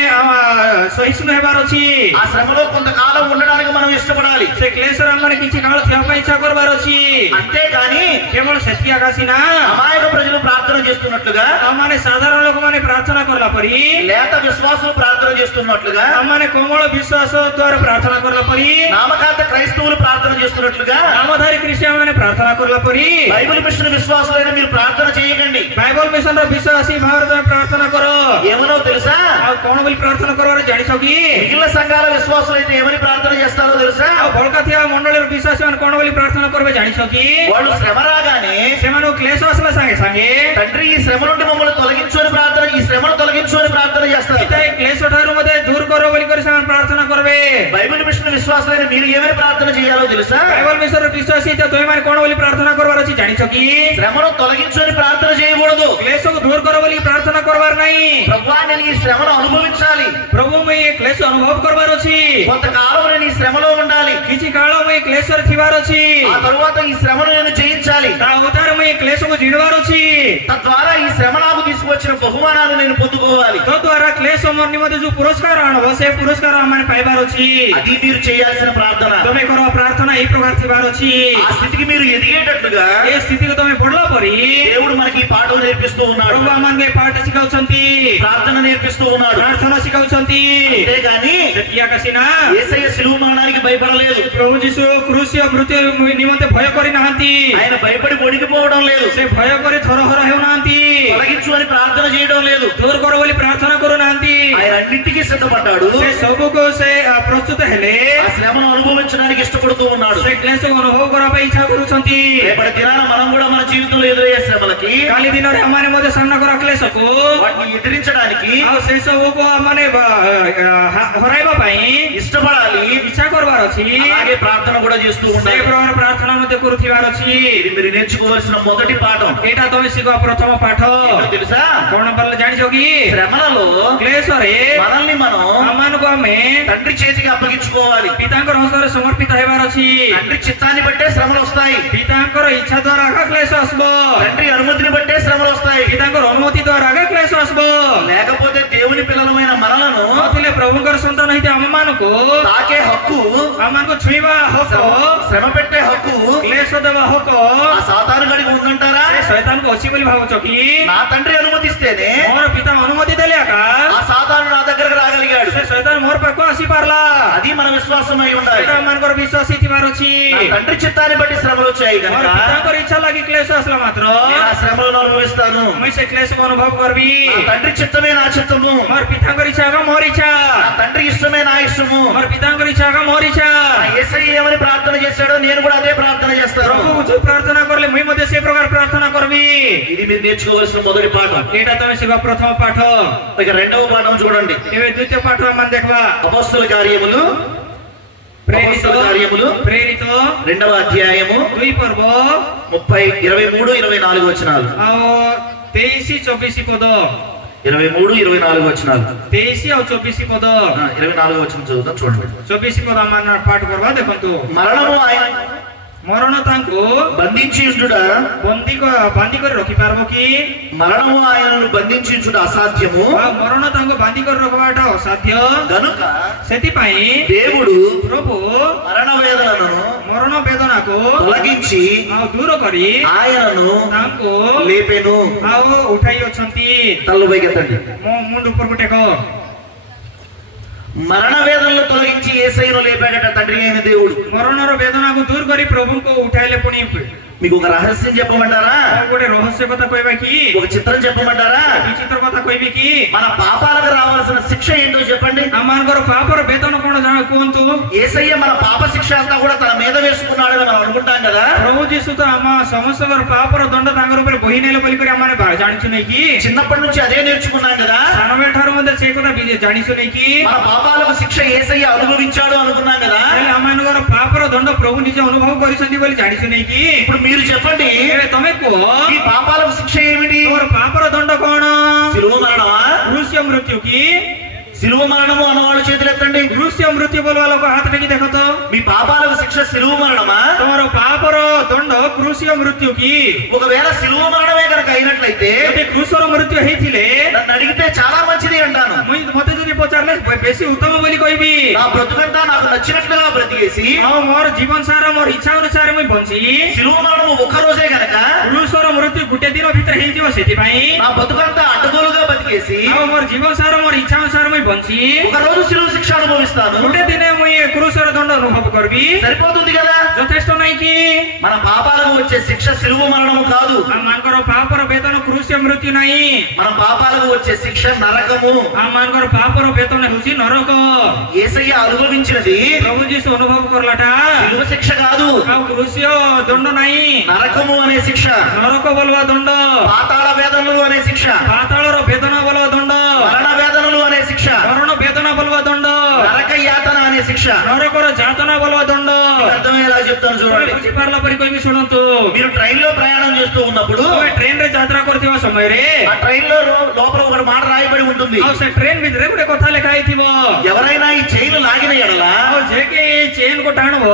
ସହିଷ୍ଣୁ ହେବାର ଅଛି। ఆ శ్రమలో కొంతకాలం ఉండడానికి మనం ఇష్టపడాలి. ସେ କ୍ଲେଶରେ ଆମମାନେ କିଛି କାଳ ଥିବା ପାଇଁ ଇଚ୍ଛା କରିବାର ଅଛି। అంతేగాని କେବଳ ସେତିକି ଆକାଶିନା అమాయక ప్రజలు ప్రార్థన చేస్తున్నట్లుగా, ଆମମାନେ ସାଧାରଣ ଲୋକମାନେ ପ୍ରାର୍ଥନା କଲା ପରି, లేత విశ్వాసులు ప్రార్థన చేస్తున్నట్లుగా, ଆମମାନେ କୋମଳ ବିଶ୍ୱାସ ଦ୍ୱାରା ପ୍ରାର୍ଥନା କଲା ପରି, నామకార్థ క్రైస్తవులు ప్రార్థన చేస్తున్నట్లుగా ନାମଧାରୀ ଖ୍ରୀଷ୍ଟିଆନ ମାନେ ପ୍ରାର୍ଥନା କଲା పరి బైబిల్ మిషన్ విశ్వాసులైన మీరు ప్రార్థన చేయకండి. ବାଇବଲ ମିଶନର ବିଶ୍ୱାସୀ ଭାବରେ ତମେ ପ୍ରାର୍ଥନା କର। ఏమనో తెలుసా? ଆଉ କଣ ବୋଲି ପ୍ରାର୍ଥନା କରିବାର ଜାଣିଛ କି? మిగిలిన సంఘాల విశ్వాసులైతే ఏమని ప్రార్థన చేస్తారో తెలుసా? ଆଉ ବଳକା ଥିବା ମଣ୍ଡଳୀର ବିଶ୍ୱାସୀ ମାନେ କଣ ବୋଲି ପ୍ରାର୍ଥନା କରିବେ ଜାଣିଛ କି? వాళ్ళు శ్రమ రాగానే ସେମାନଙ୍କୁ କ୍ଲେଶ ଆସିଲା ସାଙ୍ଗେ ସାଙ୍ଗେ తండ్రి ఈ శ్రమ నుండి మమ్మల్ని తొలగించు అని ప్రార్థన, ఈ శ్రమను తొలగించు అని ప్రార్థన చేస్తారు. ପିତା ଏ କ୍ଲେଶ ଠାରୁ ମୋତେ ଦୂର କର ବୋଲି କରି ସେମାନେ ପ୍ରାର୍ଥନା କରିବେ। బైబిల్ మిషన్ విశ్వాసులైన మీరు ఏమని ప్రార్థన చేయాలో తెలుసా? ବାଇବଲ ମିଶନର ବିଶ୍ୱାସୀ ତୁମେ ମାନେ କଣ ବୋଲି ପ୍ରାର୍ଥନା କରିବାର ଅଛି ଜାଣିଛ କି? శ్రమను తొలగించు అని ప్రార్థన చేయకూడదు. କ୍ଲେଶକୁ ଦୂର କର ବୋଲି ପ୍ରାର୍ଥନା କରିବାର ନାହିଁ। ప్రభువా నేను ఈ శ్రమను అనుభవించాలి, ପ୍ରଭୁ ମୁଁ ଏ କ୍ଲେଶ ଅନୁଭବ କରିବାର ଅଛି। కొంతకాలం నేను ఈ శ్రమలో ఉండాలి, କିଛି କାଳ ମୁଁ ଏ କ୍ଲେଶରେ ଥିବାର ଅଛି। ఆ తరువాత ఈ శ్రమను నేను జయించాలి, ତା ଉତାର ମୁଁ ଏ କ୍ଲେଶକୁ ଜିଣିବାର ଅଛି। తద్వారా ఈ శ్రమ నాకు తీసుకొచ్చిన బహుమానాలు నేను పొందుకోవాలి. తద్వారా క్లేశ ମୋର ନିମନ୍ତେ ଯୋଉ ପୁରସ୍କାର ଆଣବ ସେ ପୁରସ୍କାର ଆମମାନେ ପାଇବାର ଅଛି। అది మీరు చేయాల్సిన ప్రార్థన. ତମେ କର ପ୍ରାର୍ଥନା ଏଇ ପ୍ରକାର ଥିବାର ଅଛି। ఆ స్థితికి మీరు ఎదిగేటట్లుగా ଏ ସ୍ଥିତିକୁ ତମେ ବଢିଲା ପରି దేవుడు మనకి ఈ పాఠం నేర్పిస్తూ ఉన్నాడు, ପ୍ରଭୁ ଆମମାନଙ୍କୁ ଏ ପାଠ ଶିଖାଉଛନ୍ତି, ప్రార్థన నేర్పిస్తూ ఉన్నాడు. ପ୍ରାର୍ଥନା ଶିଖାଉଛନ୍ତି। అంతేగాని ସେତିକି ସିନା యేసయ్య సిలువ మరణానికి భయపడలేదు, ପ୍ରଭୁ ଯୀଶୁ କୃଷି ମୃତ୍ୟୁ ନିମନ୍ତେ ଭୟ କରିନାହାନ୍ତି। ఆయన భయపడి ఒడిగిపోవడం లేదు, ସେ ଭୟ କରି ଥରହର ହେଉନାହାନ୍ତି, తొలగించు అని ప్రార్థన చేయడం లేదు, ଦୂର କର ବୋଲି ପ୍ରାର୍ଥନା କରୁନାହାନ୍ତି। ఆయన అన్నింటికీ సిద్ధపడ్డాడు. ସେ ସବୁକୁ ସେ ପ୍ରସ୍ତୁତ ହେଲେ ఆ శ్రమను అనుభవించడానికి ఇష్టపడుతూ ఉన్నాడు. ସେ କ୍ଲେଶକୁ ଅନୁଭବ କରିବା ପାଇଁ ଇଚ୍ଛା କରୁଛନ୍ତି। రేపటి దినాన మనం కూడా మన జీవితంలో ఎదురయ్యే శ్రమలకి କାଲି ଦିନରେ ଆମମାନେ ମଧ୍ୟ ସାମ୍ନା କରା କ୍ଲେଶକୁ వాటిని ఎదిరించడానికి ଆଉ ସେ ସବୁକୁ ଆମମାନେ ହରାଇବା ପାଇଁ ఇష్టపడాలి, ଇଚ୍ଛା କରିବାର ଅଛି। అలాగే ప్రార్థన కూడా చేస్తూ ସେ ఉండాలి. ପ୍ରକାର ପ୍ରାର୍ଥନା ମଧ୍ୟ କରୁଥିବାର ଅଛି। ఇది మీరు నేర్చుకోవాల్సిన మొదటి పాఠం. ଏଇଟା ତମେ ଶିଖ ପ୍ରଥମ ପାଠ। ఏంటో తెలుసా? କଣ ବୋଲେ ଜାଣିଛ କି? శ్రమలలో କ୍ଲେଶରେ మనల్ని మనం ଆମମାନଙ୍କୁ ମାନଙ୍କୁ ଆମେ తండ్రి చేతికి అప్పగించుకోవాలి. ପିତାଙ୍କର ହସ୍ତରେ ସମର୍ପିତ ହେବାର ଅଛି। తండ్రి చిత్తాన్ని బట్టే శ్రమలు వస్తాయి. ପିତାଙ୍କର ଇଚ୍ଛା ଦ୍ୱାରା ଆଗ କ୍ଲେଶ ଆସିବ। తండ్రి అనుమతిని బట్టే శ్రమలు వస్తాయి. ପିତାଙ୍କର ଅନୁମତି ଦ୍ୱାରା ଆଗ କ୍ଲେଶ ଆସିବ। లేకపోతే దేవుని పిల్లలమైన మనలను ନଥିଲେ ପ୍ରଭୁଙ୍କର ସନ୍ତାନ ହେଇଥିବା ଆମମାନଙ୍କୁ తాకే హక్కు, ଆମମାନଙ୍କୁ ଛୁଇଁବା ହକ, శ్రమ పెట్టే హక్కు କ୍ଲେଶ ଦେବା ହକ ఆ సాతాను గడికి ఉందంటారా? ସେ ଶୈତାନକୁ ଅଛି ବୋଲି ଭାବୁଛ କି? నా తండ్రి అనుమతిస్తేనే ମୋର ପିତା ଅନୁମତି ଦେଲେ ଆକା ఆ సాతాను నా దగ్గరకు రాగలిగాడు. ସେ ଶୈତାନ ମୋର ପାଖକୁ ଆସିପାରିଲା। అది మన విశ్వాసం అయి ఉండాలి. ସେଇଟା ଆମମାନଙ୍କର ବିଶ୍ୱାସ ହେଇଥିବାର ଅଛି। నా తండ్రి చిత్తాన్ని బట్టి శ్రమలు వచ్చాయి ମୋର కనుక ପିତାଙ୍କର ଇଚ୍ଛା ଲାଗି କ୍ଲେଶ ଆସିଲା ମାତ୍ର నేను ఆ శ్రమలను అనుభవిస్తాను. ମୁଇଁ ସେ କ୍ଲେଶକୁ ଅନୁଭବ କରିବି। నా తండ్రి చిత్తమే నా చిత్తము, ମୋର ପିତାଙ୍କର ଇଚ୍ଛା ଆଗ ମୋର ଇଚ୍ଛା, నా తండ్రి ఇష్టమే నా ఇష్టము. ମୋର పిତାଙ୍କର ఇଚ୍ଛା ଆଗ ମୋର ଇଚ୍ଛା। నా యేసయ్య ఏమని ప్రార్థన చేశాడో నేను కూడా అదే ప్రార్థన చేస్తాను. ପ୍ରଭୁ ଯୋଉ ପ୍ରାର୍ଥନା କରିଲେ ମୁଇଁ ମଧ୍ୟ ସେ ପ୍ରକାର ପ୍ରାର୍ଥନା କରିବି। ఇది మీరు నేర్చుకోవాల్సిన మొదటి పాఠం. ଏଇଟା ତମେ ଶିଖ ପ୍ରଥମ ପାଠ। ఇక రెండవ పాఠం చూడండి. ଏବେ ଦ୍ୱିତୀୟ ପାଠ ଆମେ ଦେଖିବା। అపొస్తలుల కార్యములు, ପ୍ରେରିତ అపొస్తలుల కార్యములు ପ୍ରେରିତ రెండవ అధ్యాయము 2 ପର୍ବ 23-24 వచనాలు. ଆଉ 23-24 ପଦ, 23-24 వచనాలు. 23 ଆଉ 24 ପଦ। 24 వచనం చదువుతాం చూడండి. 24 ପଦ ଆମେ ପାଠ କରିବା। ଦେଖନ୍ତୁ, మరణము ఆయన ମରଣ ତାଙ୍କୁ బంధించి ఉండుట, ବାନ୍ଧି କରି ରଖିପାରିବ କି? మరణము ఆయనను బంధించి ఉంచుట అసాధ్యము. ଆଉ ମରଣ ତାଙ୍କୁ ବାନ୍ଧି କରି ରଖିବାଟା ଅସାଧ୍ୟ। గనుక ସେଥିପାଇଁ దేవుడు ପ୍ରଭୁ మరణ వేదనను ମରଣ ବେଦନାକୁ తొలగించి ଆଉ ଦୂର କରି ఆయనను ତାଙ୍କୁ లేపెను. ଆଉ ଉଠାଇ ଅଛନ୍ତି। తల్లు పైకెత్తండి. ମୋ ମୁଣ୍ଡ ଉପରକୁ ଟେକ। మరణ వేదనలు తొలగించి యేసయ్యను లేపాడట తండ్రి అయిన దేవుడు. ମରଣର ବେଦନାକୁ ଦୂର କରି ପ୍ରଭୁଙ୍କୁ ଉଠାଇଲେ। ପୁଣି మీకు ఒక రహస్యం చెప్పమంటారా? ଆଉ ଗୋଟେ ରହସ୍ୟ କଥା କହିବା କି? ఒక చిత్రం చెప్పమంటారా? ବିଚିତ୍ର କଥା କହିବି କି? మన పాపాలకు రావాల్సిన శిక్ష ఏంటో చెప్పండి. ଆମମାନଙ୍କର ପାପର ବେତନ କଣ ଜାଣ କୁହନ୍ତୁ? యేసయ్య మన పాప శిక్ష అంతా కూడా తన మీద వేసుకున్నాడని మనం అనుకుంటాం కదా. ପ୍ରଭୁ ଯୀଶୁ ତ ଆମ ସମସ୍ତଙ୍କର ପାପର ଦଣ୍ଡ ତାଙ୍କର ଉପରେ ବୋହି ନେଲେ ବୋଲିକରି ଆମମାନେ ଜାଣିଛୁ ନାଇଁ କି? చిన్నప్పటి నుంచి అదే నేర్చుకున్నాం కదా. ସାନବେଳ ଠାରୁ ମଧ୍ୟ ସେ କଥା ଜାଣିଛୁ ନାଇଁ କି? మన పాపాలకు శిక్ష యేసయ్య అనుభవించాడు అనుకున్నాం కదా. ହେଲେ ଆମମାନଙ୍କର ପାପର ଦଣ୍ଡ ପ୍ରଭୁ ନିଜେ ଅନୁଭବ କରିଛନ୍ତି ବୋଲି ଜାଣିଛୁ ନାଇଁ କି? ఇప్పుడు మీరు చెప్పండి, ଏବେ ତମେ କୁହ, ఈ పాపాలకు శిక్ష ఏమిటి? ତମର ପାପର ଦଣ୍ଡ କଣ? శిలువ మరణమా? କୃଷ୍ୟ ମୃତ୍ୟୁ କି? శిలువ మరణము అన్నవాళ్ళు చేతులు ఎత్తండి. କୃଷ୍ୟ ମୃତ୍ୟୁ ବୋଲବା ଲୋକ ହାତ ଟେକି ଦେଖ ତ। మీ పాపాలకు శిక్ష శిలువ మరణమా? ତମର ପାପର ଦଣ୍ଡ କୃଷ୍ୟ ମୃତ୍ୟୁ କି? ఒకవేళ శిలువ మరణమే కనుక అయినట్లయితే ଯଦି କୃଷ୍ଣର ମୃତ୍ୟୁ ହେଇଥିଲେ నన్ను అడిగితే చాలా మంచిది అంటాను. ମତେ ଯଦି ପଚାରିଲେ ବେଶୀ ଉତ୍ତମ ବୋଲି କହିବି। నా బ్రతుకంతా నాకు నచ్చినట్లుగా బ్రతికేసి ଆଉ ମୋର ଜୀବନ ସାରା ମୋର ଇଚ୍ଛା ଅନୁସାରେ ମୁଇଁ ବଞ୍ଚି శిలువ మరణము ఒక్క రోజే కనుక କୃଷ୍ଣର ମୃତ୍ୟୁ ଗୋଟେ ଦିନ ଭିତରେ ହେଇଯିବ। ସେଥିପାଇଁ నా బతుకంతా అడ్డగోలుగా బతికేసి ଆଉ ମୋର ଜୀବନ ସାରା ମୋର ଇଚ୍ଛା ଅନୁସାରେ ମୁଇଁ ବଞ୍ଚି ఒక రోజు శిలువ శిక్ష అనుభవిస్తాను. ଗୋଟେ ଦିନେ ମୁଇଁ କୃଷ୍ଣର ଦଣ୍ଡ ଅନୁଭବ କରିବି। సరిపోతుంది కదా. ଯଥେଷ୍ଟ ନାଇଁ କି? మన పాపాలకు వచ్చే శిక్ష శిలువ మరణము కాదు. ଆମମାନଙ୍କର ପାପର ବେତନ କୃଷ୍ୟ ମୃତ୍ୟୁ ନାହିଁ। మన పాపాలకు వచ్చే శిక్ష నరకము. ଆମମାନଙ୍କର ପାପର ବେତନ ହେଉଛି ନରକ। యేసయ్య అనుభవించినది ପ୍ରଭୁ ଯୀଶୁ ଅନୁଭବ କରଲାଟା శిలువ శిక్ష కాదు, ଆଉ କୃଷ୍ୟ ଦଣ୍ଡ ନାହିଁ। నరకము అనే శిక్ష, ନରକ ବୋଲବା ଦଣ୍ଡ, పాతాళ వేదనలు అనే శిక్ష, ପାତାଳର ବେଦନା ବୋଲବା ଦଣ୍ଡ, మరణ వేదనలు అనే శిక్ష, ମରଣ ବେଦନା ବୋଲବା ଦଣ୍ଡ, నరక యాతన అనే శిక్ష. ନରକର ଯାତନା ବୋଲବା ଦଣ୍ଡ। అర్థమయ్యేలా చెప్తాను చూడండి. ବୁଝିପାରିଲା ପରି କହିବି ଶୁଣନ୍ତୁ। మీరు ట్రైన్ లో ప్రయాణం చేస్తూ ఉన్నప్పుడు ତମେ ଟ୍ରେନରେ ଯାତ୍ରା କରୁଥିବା ସମୟରେ ఆ ట్రైన్ లో లోపల ఒక మాట రాయబడి ఉంటుంది. ଆଉ ସେ ଟ୍ରେନ ଭିତରେ ଗୋଟେ କଥା ଲେଖା ହେଇଥିବ। ఎవరైనా ఈ చైన్ లాగిన ఎడల ଆଉ ଯେ କି ଚେନ୍ ଗୋଟେ ଆଣିବ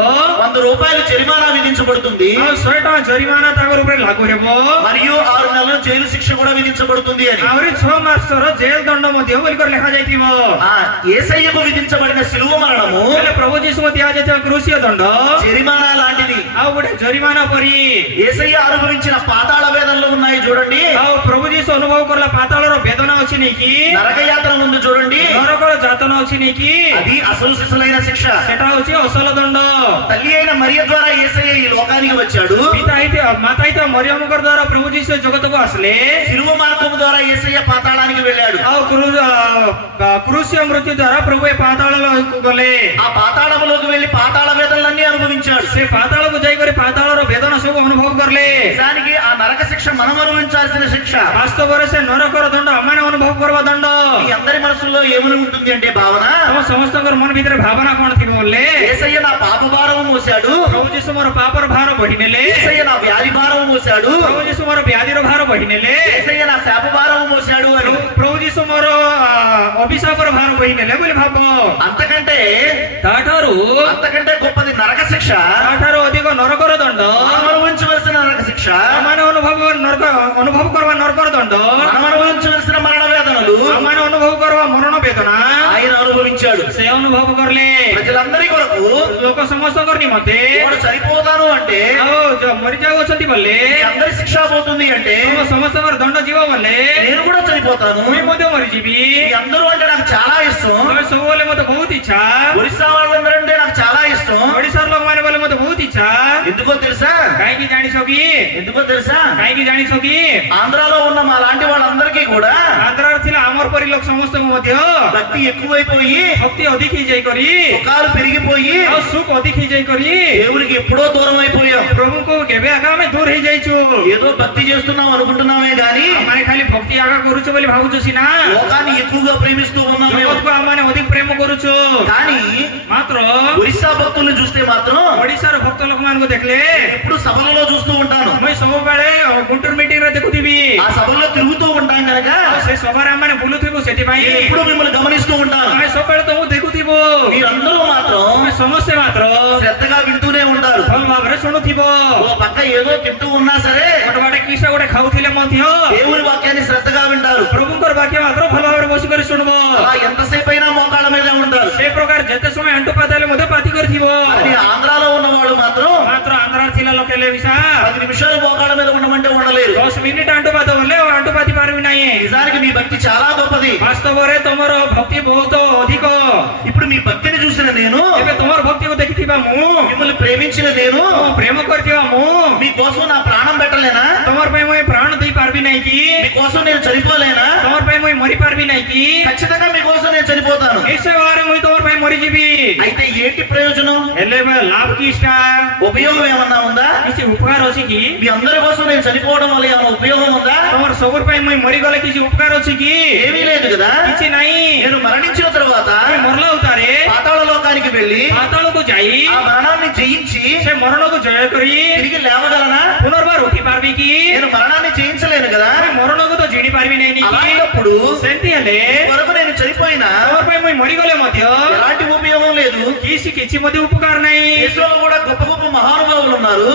100 రూపాయలు జరిమానా విధించబడుతుంది. ଆଉ 100 ଟଙ୍କା ଜରିମାନା ତାଙ୍କର ଉପରେ ଲାଗୁ ହେବ। మరియు 6 నెలల జైలు శిక్ష కూడా విధించబడుతుంది అని. ଆହୁରି 6 ମାସର ଜେଲ ଦଣ୍ଡ ମଧ୍ୟ ବୋଲିକରି ଲେଖା ଯାଇଥିବ। ఆ యేసయ్యకు విధించబడిన శిలువ మరణము ହେଲେ ପ୍ରଭୁ ଯୀଶୁଙ୍କୁ ଦିଆଯାଇଥିବା କୃଷ୍ୟ ଦଣ୍ଡ జరిమానా లాంటిది. ଆଉ ଗୋଟେ ଜରିମାନା ପରି। యేసయ్య అనుభవించిన పాతాళ వేదనలు ఉన్నాయి చూడండి. ଆଉ ପ୍ରଭୁ ଯୀଶୁ ଅନୁଭବ କରଲା ପାତାଳର ବେଦନା ଅଛି ନେଇକି, నరక యాతన ఉంది చూడండి. ନରକର ଯାତନା ଅଛି ନେଇକି, అది అసలు శిశులైన శిక్ష. ସେଟା ହଉଛି ଅସଲ ଦଣ୍ଡ। తల్లి అయిన మరియ ద్వారా యేసయ్య ఈ లోకానికి వచ్చాడు. ମାତା ହେଇଥିବା ମରିୟମଙ୍କର ଦ୍ୱାରା ପ୍ରଭୁ ଯୀଶୁ ଜଗତକୁ ଆସିଲେ। శిలువ మార్గము ద్వారా యేసయ్య పాతాళానికి వెళ్ళాడు. ଆଉ కృష్య మృత్యు ద్వారా ప్రభు ఏ పాతాళకు ଗଲେ। ఆ పాతాళములోకి వెళ్లి పాతాళ వేదనలన్నీ అనుభవించాడు. ସେ ପାତାଳକୁ ଯାଇକରି ପାତାଳର ବେଦନା ସବୁ ଅନୁଭବ করলে నిజానికి ఆ నరక శిక్ష మనం అనుభవించాల్సిన శిక్ష. বাস্তবরে সে নরকর দণ্ড আমানে অনুভব করবা দণ্ড మీ అందరి మనసులో ఏమని ఉంటుంది అంటే భావన, ତମ ସମସ୍ତଙ୍କର ମନ ଭିତରେ ଭାବନା କଣ ଥିବ ବୋଲେ యేసయ్య నా పాప భారం మోసాడు, ପ୍ରଭୁ ଯୀଶୁ ମୋର ପାପର ଭାର ବହି ନେଲେ, యేసయ్య నా వ్యాధి భారం మోసాడు, ପ୍ରଭୁ ଯୀଶୁ ମୋର ବ୍ୟାଧିର ଭାର ବହି ନେଲେ, యేసయ్య నా శాప భారం మోసాడు అని. ପ୍ରଭୁ ଯୀଶୁ ମୋର ଅଭିଶାପର ଭାର ବହି ନେଲେ ବୋଲି ଭାବ. అంతకంటే ତାଠାରୁ అంతకంటే గొప్పది నరక శిక్ష. ତାଠାରୁ ଅଧିକ ନରକର ଦଣ୍ଡ, మనం అనుభవించవలసిన నరక శిక్ష, ଆମମାନେ ଅନୁଭବ କରିବା ନରକର ଦଣ୍ଡ, మనం అనుభవించవలసిన మరణ వేదనలు ଆମମାନେ ଅନୁଭବ କରିବା ମରଣ ବେଦନା ఆయన అనుభవించాడు. ସେ ଅନୁଭବ କରଲେ. ప్రజలందరి కొరకు ଲୋକ ସମସ୍ତଙ୍କର ନିମନ୍ତେ వాడు చనిపోతాను అంటే, ଆଉ ମରିଯାଉଛନ୍ତି ବୋଲେ, మీ అందరి శిక్ష పోతుంది అంటే ସମସ୍ତଙ୍କର ଦଣ୍ଡ ଯିବ ବୋଲେ నేను కూడా చనిపోతాను. ମୁଁ ମଧ୍ୟ ମରିଯିବି. మీ అందరూ అంటే నాకు చాలా ఇష్టం. ତମେ ସବୁବେଳେ ମତେ ବହୁତ ఇଚ୍ଛା, ఒరిస్సా వాళ్ళందరూ అంటే నాకు చాలా ఇష్టం. ଓଡିଶାର ଲୋକମାନେ ବୋଲେ ମତେ ବହୁତ ଇଚ୍ଛା. ఎందుకో తెలుసా? କାହିଁକି ଜାଣିଛ କି? ఎందుకో తెలుసా? କାହିଁକି ଜାଣିଛ କି? ఆంధ్రాలో ఉన్న మా లాంటి వాళ్ళందరికీ కూడా ଆନ୍ଧ୍ରାରେ ଥିଲା ଆମର ପରି ଲୋକ ସମସ୍ତଙ୍କୁ ମଧ୍ୟ భక్తి ఎక్కువైపోయి, ଭକ୍ତି ଅଧିକ ହେଇଯାଇକରି సుఖాలు పెరిగిపోయి ଆଉ ସୁଖ ଅଧିକ ହେଇଯାଇକରି దేవునికి ఎప్పుడో దూరం అయిపోయాం. ପ୍ରଭୁଙ୍କୁ କେବେ ଆଗ ଆମେ ଦୂର ହେଇଯାଇଛୁ. ఏదో భక్తి చేస్తున్నాం అనుకుంటున్నామే గాని ଆମେ ଖାଲି ଭକ୍ତି ଆଗ କରୁଛୁ ବୋଲି ଭାବୁଛୁ ସିନା, లోకాన్ని ఎక్కువగా ప్రేమిస్తూ ఉన్నాము. ଜଗତକୁ ଆମେ ଅଧିକ ପ୍ରେମ କରୁଛୁ. కానీ ମାତ୍ର ఒరిస్సా భక్తుల్ని చూస్తే మాత్రం ଓଡିଶାର ଭକ୍ତ ଲୋକମାନଙ୍କୁ ଦେଖିଲେ ఎప్పుడు సభలలో చూస్తూ ఉంటాను. ମୁଁ ସବୁବେଳେ ଗୁంటూరు ମିଟିଂ ରେ ଦେଖୁଥିବି. ఆ సభల్లో తిరుగుతూ ఉంటాం కనుక ଆଉ ସେ ସଭାରେ ଆମେ ବୁଲୁଥିବୁ, ସେଥିପାଇଁ నేను ఎప్పుడు మిమ్మల్ని గమనిస్తూ ఉంటాను. ଆମେ ସବୁବେଳେ ତମକୁ ଦେଖୁଥିବୁ. మీరందరూ మాత్రం ଆମେ ସମସ୍ତେ ମାତ୍ର శ్రద్ధగా వింటూనే ఉంటారు. ଭଲ ଭାବରେ ଶୁଣୁଥିବ. ఓ పక్క ఏదో తింటూ ఉన్నా సరే ଗୋଟେ ଗୋଟେ କିସ ଗୋଟେ ଖାଉଥିଲେ ମଧ୍ୟ దేవుని వాక్యాన్ని శ్రద్ధగా వింటారు. ପ୍ରଭୁଙ୍କର ବାକ୍ୟ ମାତ୍ର ଭଲ ଭାବରେ ବସିକରି ଶୁଣିବ. అలా ఎంతసేపు అయినా మోకాళ్ళ మీద ఉంటారు. ସେ ପ୍ରକାର ଯେତେ ସମୟ అଣ୍ଟୁ ପାତାଲେ ମଧ୍ୟ ପାତି କରିଥିବ. కానీ ఆంధ్రాలో ఉన్న వాళ్ళు మాత్రం ମାତ୍ର ଆନ୍ଧ୍ରାରେ ଥିଲା ଲୋକ ହେଲେ ବି 10 నిమిషాలు మోకాళ్ళ మీద ఉండమంటే ఉండలేరు. 10 ମିନିଟ ଆଣ୍ଟୁ ପାତ ବୋଲେ ଆଣ୍ଟୁ ପାତି ପାରିବି ନାହିଁ. నిజానికి మీ భక్తి చాలా గొప్పది. ବାସ୍ତବରେ ତମର ଭକ୍ତି ବହୁତ ଅଧିକ. ఇప్పుడు మీ భక్తిని చూసిన నేను, ଏବେ ତମର ଭକ୍ତିକୁ ଦେଖିଥିବା ମୁଁ, మిమ్మల్ని ప్రేమించిన నేను ପ୍ରେମ କରିଥିବା ମୁଁ, మీకోసం నా ప్రాణం పెట్టలేనా? ତମର ପାଇଁ ମୁଁ ପ୍ରାଣ ଦେଇ ପାରିବି ନାହିଁ କି? మీకోసం నేను చనిపోలేనా? ତମର ପାଇଁ ମୁଁ ମରି ପାରିବି ନାହିଁ କି? ఖచ్చితంగా మీకోసం నేను చనిపోతాను. ନିଶ୍ଚୟ ଭାବରେ ମୁଁ ତମର ପାଇଁ ମରିଯିବି. అయితే ఏంటి ప్రయోజనం? ହେଲେ ଲାଭ କିଟା? ఉపయోగం ఏమన్నా ఉందా? କିଛି ଉପକାର ଅଛି କି? మీ అందరి కోసం నేను చనిపోవడం వల్ల ఏమైనా ఉపయోగం ఉందా? ତମର ସବୁ ପାଇଁ ମୁଁ ମରିଗଲେ କିଛି ଉପକାର ଅଛି କି? ఏమీ లేదు కదా. କିଛି ନାହିଁ. నేను మరణించిన తర్వాత ଆମେ ମରଲା ଉତାରେ పాతాళ లోకానికి వెళ్ళి ପାତାଳକୁ ଯାଇ ఆ మరణాన్ని జయించి ସେ ମରଣକୁ ଜୟ କରି తిరిగి లేవగలనా? ପୁନର୍ବାର ଉଠି ପାରିବି କି? నేను మరణాన్ని జయించలేను కదా. ଆମେ ମରଣକୁ ତ ଜିଣି ପାରିବି ନାହିଁ କି? అలాంటప్పుడు ସେମିତି ହେଲେ వరకు నేను చనిపోయినా ତମର ପାଇଁ ମୁଁ ମରିଗଲେ ମଧ୍ୟ ఎలాంటి ఉపయోగం లేదు. କିଛି ମଧ୍ୟ ଉପକାର ନାହିଁ. దేశంలో కూడా గొప్ప గొప్ప మహానుభావులు ఉన్నారు.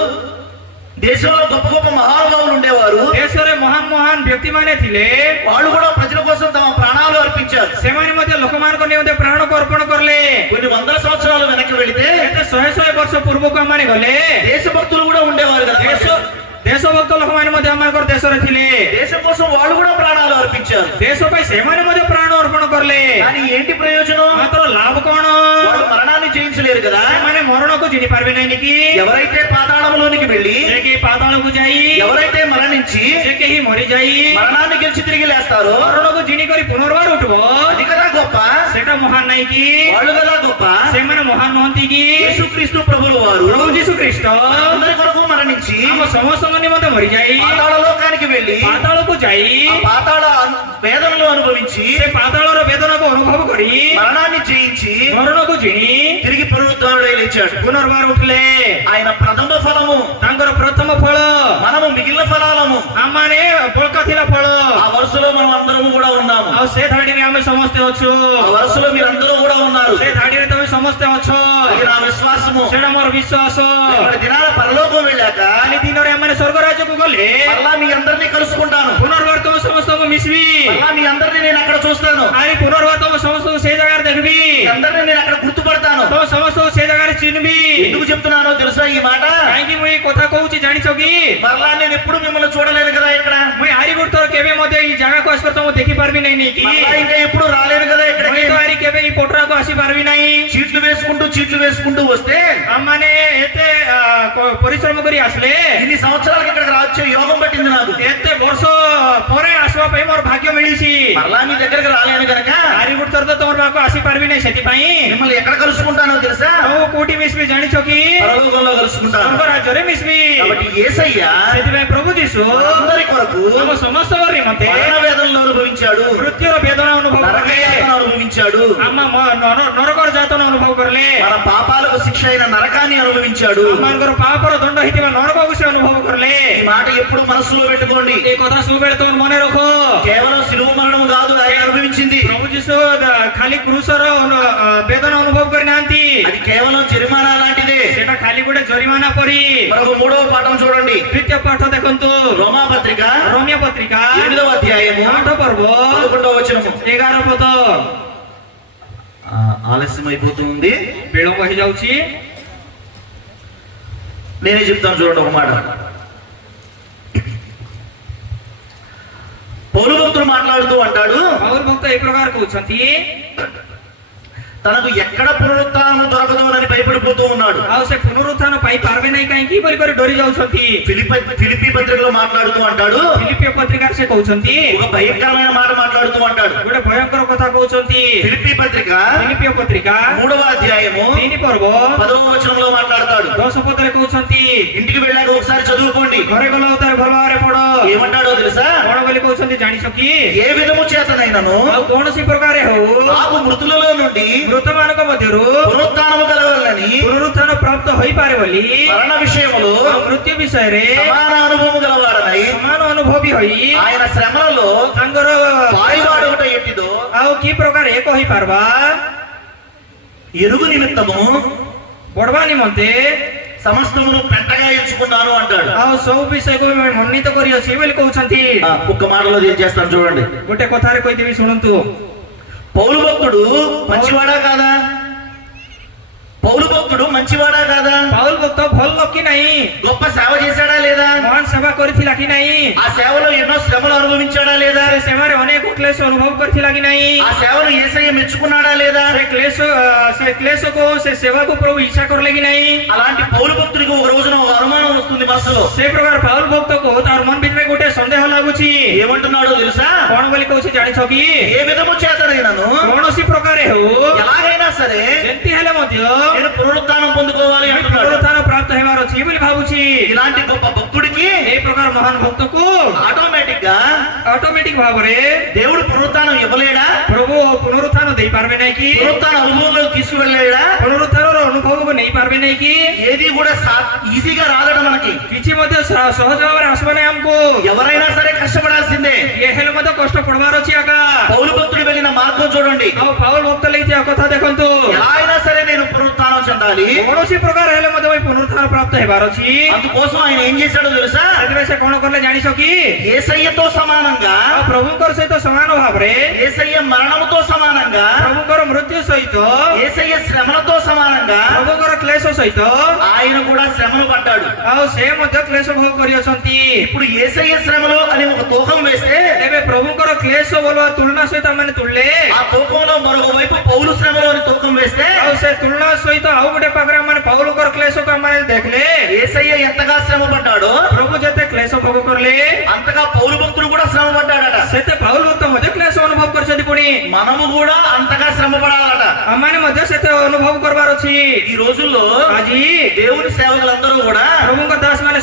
దేశంలో గొప్ప గొప్ప మహానుభావులు ఉండేవారు. ଦେଶରେ ମହାନ ମହାନ ବ୍ୟକ୍ତି ମାନେ ଥିଲେ, వాళ్ళు కూడా ప్రజల కోసం తమ ప్రాణాలు అర్పించారు. ସେମାନେ ମଧ୍ୟ ଲୋକମାନଙ୍କ ନିମନ୍ତେ ପ୍ରାଣକୁ ଅର୍ପଣ କଲେ. కొన్ని వందల సంవత్సరాలు వెనక్కి వెళితే ଏତେ ଶହେ ବର୍ଷ ପୂର୍ବକୁ ଆମମାନେ ଗଲେ దేశభక్తులు కూడా ఉండేవారు కదా. ଦେଶଭକ୍ତ ଲୋକମାନେ ମଧ୍ୟ ଆମଙ୍କର ଦେଶରେ ଥିଲେ. దేశం కోసం వాళ్ళు కూడా ప్రాణాలు అర్పించారు. ଦେଶ ପାଇଁ ସେମାନେ ମଧ୍ୟ ପ୍ରାଣ ଅର୍ପଣ କଲେ. కానీ ఏంటి ప్రయోజనం? ମାତ୍ର ଲାଭ କଣ? వాళ్ళు మరణాన్ని జయించలేరు కదా. ସେମାନେ ମରଣକୁ ଜିଣି ପାରିବେ ନାହିଁ କି? ఎవరైతే పాతాళంలోనికి వెళ్ళి, ସେ କେହି ପାତାଳକୁ ଯାଇ, ఎవరైతే మరణించి ସେ କେହି మରିଯାଇ మరణాన్ని గెలిచి తిరిగి లేస్తారో ମରଣକୁ ଜିଣି କରି పునର୍ବାର ଉଠିବ, అది కదా గొప్ప. ସେଟା ମହାନ ନାହିଁ କି? వాళ్ళు కదా గొప్ప. ସେମାନେ ମହାନ ନୁହନ୍ତି କି? యేసుక్రీస్తు ప్రభువుల వారు ପ୍ରଭୁ ଯୀଶୁ ଖ୍ରୀଷ୍ଟ అందరి కొరకు మరణించి ଆମ ସମସ୍ତଙ୍କ నిମନ୍ତେ ମରିଯାଇ పాతాళ లోకానికి వెళ్ళి ପାତାଳକୁ ଯାଇ ఆ పాతాళ వేదనలు అనుభవించి ସେ ପାତାଳର ବେଦନାକୁ ଅନୁଭବ କରି మరణాన్ని జయించి ମରଣକୁ ଜିଣି తిరిగి పునరుద్ధానుడై లేచాడు. ପୁନର୍ବାର ଉଠିଲେ. ఆయన ప్రథమ ఫలము, ତାଙ୍କର ପ୍ରଥମ ଫଳ, మనము మిగిలిన ఫలాలము. ଆମମାନେ ବଳକା ଥିଲା ଫଳ. ఆ వరుసలో మనం అందరము కూడా ఉన్నాము. ଆଉ ସେ ଧାଡିରେ ଆମେ ସମସ୍ତେ ଅଛୁ. ఆ వరుసలో మీరందరూ కూడా ఉన్నారు. ସେ ଧାଡିରେ ତମେ ସମସ୍ତେ ଅଛ. అది నా విశ్వాసము. ସେଟା ମୋର ବିଶ୍ୱାସ. ఒకటి దినాల పరలోకం వెళ్ళాక କାଲି ଦିନରେ ଆମେ ସ୍ୱର୍ଗ ରାଜ୍ୟକୁ ଗଲେ మళ్ళా మీ అందరినీ కలుసుకుంటాను. ପୁନର୍ବାର ତମ ସମସ୍ତଙ୍କୁ ମିଶିବି. మళ్ళా మీ అందరినీ నేను అక్కడ చూస్తాను. ଆରି పునర్ବାର ତମ ସମସ୍ତଙ୍କୁ ସେ ଜାଗାରେ ଦେଖିବି. అందరినీ నేను అక్కడ గుర్తుపడతాను. ତମ ସମସ୍ତଙ୍କୁ ସେ ଜାଗାରେ ଚିହ୍ନିବି. ఎందుకు చెప్తున్నానో తెలుసా ఈ మాట? କାହିଁକି ମୁଁ ଏଇ କଥା କହୁଛି ଜାଣିଛ କି? మరలా నేను ఎప్పుడు మిమ్మల్ని చూడలేను కదా ఇక్కడ. ମୁଁ ଆରି ଗୋଟେ ଥର କେବେ ମଧ୍ୟ ଏଇ ଜାଗାକୁ ଆସିବାର ତମକୁ ଦେଖିପାରିବି ନାହିଁ କି? మరలా ఇంకా ఎప్పుడు రాలేను కదా ମୁଁ ఇక్కడికి. ତ ଆରି କେବେ ଏଇ ପଟରାକୁ ଆସିପାରିବି ନାହିଁ. చీట్లు వేసుకుంటూ వస్తే ଆମମାନେ ଏତେ ପରିଶ୍ରମ କରି ଆସିଲେ ఇన్ని సంవత్సరాలకి ఇక్కడికి రావచ్చు యోగం పట్టింది నాకు. ଏତେ ବର୍ଷ ପରେ ଆସିବା ପାଇଁ ମୋର ଭାଗ୍ୟ ମିଳିଛି. మరలా మీ దగ్గరికి రాలేను కనుక ଆରି ଗୋଟେ ଥର ତ ତମର ପାଖକୁ ଆସିପାରିବି ନାହିଁ. ସେଥିପାଇଁ మిమ్మల్ని ఎక్కడ కలుసుకుంటానో తెలుసా? ତମକୁ କୋଉଠି ମିଶିବି ଜାଣିଛ କି పరలోకంలో కలుసుకుంటాను. ସ୍ୱର୍ଗ ରାଜ୍ୟରେ ମିଶିବି। కాబట్టి యేసయ్య ସେଥିପାଇଁ ପ୍ରଭୁ ଯୀଶୁ అందరి కొరకు ଆମ ସମସ୍ତଙ୍କ ନିମନ୍ତେ మరణ వేదనలు అనుభవించాడు, ମୃତ୍ୟୁର ବେଦନା ଅନୁଭବ నరక କଲେ, యాతన అనుభవించాడు, ଆମ ନରକର ଯାତନା ଅନୁଭବ କଲେ, మన పాపాలకు శిక్ష అయిన నరకాన్ని అనుభవించాడు. ଆମମାନଙ୍କର ପାପର ଦଣ୍ଡ ହେଇଥିବା ନରକକୁ ସେ ଅନୁଭବ କଲେ। ఈ మాట ఎప్పుడు మనసులో పెట్టుకోండి. ଏ କଥା ସବୁବେଳେ ତମ ମନେ ରଖ। కేవలం శిలువ మరణం కాదు ఆయన అనుభవించింది, ପ୍ରଭୁ ଯୀଶୁ ଖାଲି କ୍ରୁଶର ବେଦନା ଅନୁଭବ କରିନାହାନ୍ତି, అది కేవలం జరిమానా లాంటిదే. ସେଟା ଖାଲି ଗୋଟେ ଜରିମାନା ପରି। మరొక 3వ పాఠం చూడండి. ଦ୍ୱିତୀୟ ପାଠ ଦେଖନ୍ତୁ, రోమా పత్రిక ରୋମିଓ ପତ୍ରିକା 8వ అధ్యాయము 8 ପର୍ବ 11వ వచనము. 11 ପଦ। ఆలస్యం అయిపోతుంది, ବିଳମ୍ବ ହେଇଯାଉଛି, నేనే చెప్తాను చూడండి ఒక మాట. పౌలు భక్తుడు మాట్లాడుతూ అంటాడు, పౌలు భక్త ఏ ప్రకార కହୁଛନ୍ତି, తనకు ఎక్కడ పునరుత్థానం దొరకదు అని భయపడిపోతూ ఉన్నాడు. ଆଉ ସେ ପୁନରୁତ୍ଥାନ ପାଇ ପାରିବେ ନାହିଁ କାହିଁକି ବୋଲିକରି ଡରି ଯାଉଛନ୍ତି। ఫిలిప్పీ పత్రికలో మాట్లాడుతూ అంటాడు, ଫିଲିପିଓ ପତ୍ରିକାରେ ସେ କହୁଛନ୍ତି, ఒక భయంకరమైన మాట మాట్లాడుతూ అంటాడు. ଗୋଟେ ଭୟଙ୍କର କଥା କହୁଛନ୍ତି। ఫిలిప్పీ పత్రిక ଫିଲିପିଓ ପତ୍ରିକା 3వ అధ్యాయము 3 ପର୍ବ 10వ వచనంలో మాట్లాడతాడు. 10 ପଦରେ କହୁଛନ୍ତି, ఇంటికి వెళ్ళాక ఒకసారి చదువుకోండి. ଘରେ ଗଲ ତାର ଭଲ ଭାବରେ ପଢ। ఏమంటాడో తెలుసా? କଣ ବୋଲି କହୁଛନ୍ତି ଜାଣିଛ କି? ఏ విధము చేతనైనను ଆଉ କୌଣସି ପ୍ରକାର ହଉ ఆపు మృతులలో నుండి ମୃତମାନଙ୍କ ମଧ୍ୟରୁ పునరుత్థానము కలగాలని ପୁନରୁତ୍ଥାନ ପ୍ରାପ୍ତ ହୋଇପାରେ ବୋଲି మరణ విషయములో ଆଉ ମୃତ୍ୟୁ ବିଷୟରେ సమాన అనుభవము గలవాడనై ସମାନ ଅନୁଭବୀ ହୋଇ ఆయన శ్రమలలో ତାଙ୍କର పారివాడొకట ఎట్టిదో ଆଉ କି ପ୍ରକାର ଏକ ହୋଇପାରବା ఎరుగు నిమిత్తము ବଢବା ନିମନ୍ତେ సమస్తమును పెంటగా ఎంచుకున్నాను అంటాడు. ଆଉ ସବୁ ବିଷୟକୁ ମନୋନୀତ କରିଅଛି ବୋଲି କହୁଛନ୍ତି। ఒక్క మాటలో ఏం చేస్తాను చూడండి. ଗୋଟେ କଥାରେ କହିଦେବି ଶୁଣନ୍ତୁ। పౌలు భక్తుడు మంచివాడా కాదా? పౌలు భక్తుడు మంచివాడా కాదా? ପାଉଲ ଭକ୍ତ ଭଲ ଲୋକ କି ନାହିଁ? గొప్ప సేవ చేశాడా లేదా? ମହାନ ସେବା କରିଥିଲା କି ନାହିଁ? ఆ సేవలో ఎన్నో శ్రమలు అనుభవించాడా లేదా? ସେ ସେବାରେ ଅନେକ କ୍ଲେଶ ଅନୁଭବ କରିଥିଲା କି ନାହିଁ? ఆ సేవను యేసయ్య మెచ్చుకున్నాడా లేదా? ସେ କ୍ଲେଶକୁ ସେ ସେବାକୁ ପ୍ରଭୁ ଇଚ୍ଛା କରିଲେ କି ନାହିଁ? అలాంటి పౌలు భక్తుడికి ఒక రోజున ఒక అనుమానం వస్తుంది మనసులో. ସେ ପ୍ରକାର ପାଉଲ ଭକ୍ତକୁ ତାର ମନ ଭିତରେ ଗୋଟେ ସନ୍ଦେହ ଲାଗୁଛି। ఏమంటున్నాడో తెలుసా? କଣ ବୋଲି କହୁଛି ଜାଣିଛ କି? ఏ విధము చేతనైనను କୌଣସି ପ୍ରକାର ହଉ ఎలాగైనా సరే ଯେମିତି ହେଲେ ମଧ୍ୟ నేను పునరుత్థానం పొందుకోవాలి అంటున్నాడు. ପୁନରୁତ୍ଥାନ ପ୍ରାପ୍ତ ହେବାର ଅଛି ବୋଲି ଭାବୁଛି। ఇలాంటి గొప్ప భక్తుడికి ଏ ପ୍ରକାର ମହାନ ଭକ୍ତକୁ ఆటోమేటిక్ గా ଅଟୋମେଟିକ ଭାବରେ దేవుడు పునరుత్థానం ఇవ్వలేడా? ପ୍ରଭୁ ପୁନରୁତ୍ଥାନ ଦେଇପାରିବେ ନାହିଁ କି? పునరుత్థాన అనుభవంలోకి తీసుకువెళ్ళలేడా? ପୁନରୁତ୍ଥାନର ଅନୁଭବକୁ ନେଇପାରିବେ ନାହିଁ କି? ఏది కూడా ఈజీగా రాదట మనకి. କିଛି ମଧ୍ୟ ସହଜ ଭାବରେ ଆସିବ ନାହିଁ ଆମକୁ। ఎవరైనా సరే కష్టపడాల్సిందే. ଏ ହେଲେ ମଧ୍ୟ କଷ୍ଟ ପଡବାର ଅଛି ଆକା। పౌలు భక్తుడు వెళ్ళిన మార్గం చూడండి. ଆଉ ପାଉଲ ଭକ୍ତ ଲାଗିଥିବା କଥା ଦେଖନ୍ତୁ। ఎలా అయినా సరే నేను పునరుత్థానం చెందాలి, କୌଣସି ପ୍ରକାର ହେଲେ ମଧ୍ୟ ଏଇ పునరుత్ଥାନ ପ୍ରାପ୍ତ ହେବାର ଅଛି। అందుకోసం ఆయన ఏం చేశాడో తెలుసా? ସେଥିପାଇଁ ସେ କଣ କଲେ ଜାଣିଛ କି? యేసయ్యతో సమానంగా, ଆଉ ପ୍ରଭୁଙ୍କର ସହିତ ସମାନ ଭାବରେ యేసయ్య మరణముతో సమానంగా, ପ୍ରଭୁଙ୍କର మృତ୍ୟు ସହିତ యేసయ్య శ్రమలతో సమానంగా ପ୍ରଭୁଙ୍କର କ୍ଲେଶ ସହିତ ఆయన కూడా శ్రమలు పడ్డాడు. ଆଉ ସେ ମଧ୍ୟ କ୍ଲେଶ ଭୋଗ କରିଅଛନ୍ତି। ఇప్పుడు యేసయ్య శ్రమలు అని ఒక తూకం వేస్తే ଏବେ ପ୍ରଭୁଙ୍କର କ୍ଲେଶ ବୋଲବା ତୁଳନା ସହିତ ଆମେ ତୁଳିଲେ, ఆ తూకంలో మరొక వైపు పౌలు శ్రమలు అని తూకం వేస్తే ଆଉ ସେ ତୁଳନା ସହିତ ଆଉ ଗୋଟେ ପାଖରେ ଆମେ ପାଉଲଙ୍କର କ୍ଲେଶକୁ ଆମେ ଦେଖିଲେ, యేసయ్య ఎంతగా శ్రమ పడ్డాడో ପ୍ରଭୁ ଯେତେ କ୍ଲେଶ ଭୋଗ କରିଲେ అంతగా పౌలు భక్తుడు కూడా శ్రమ పడ్డాడట. ସେତେ ପାଉଲ ଭକ୍ତ ମଧ୍ୟ କ୍ଲେଶ ଅନୁଭବ କରିଛନ୍ତି। ପୁଣି మనము కూడా అంతగా శ్రమ పడాలట. ଆମମାନେ ମଧ୍ୟ ସେତେ ଅନୁଭବ କରିବାର ଅଛି। ఈ రోజుల్లో ଆଜି దేవుని సేవకులందరూ కూడా ପ୍ରଭୁଙ୍କ ଦାସ ମାନେ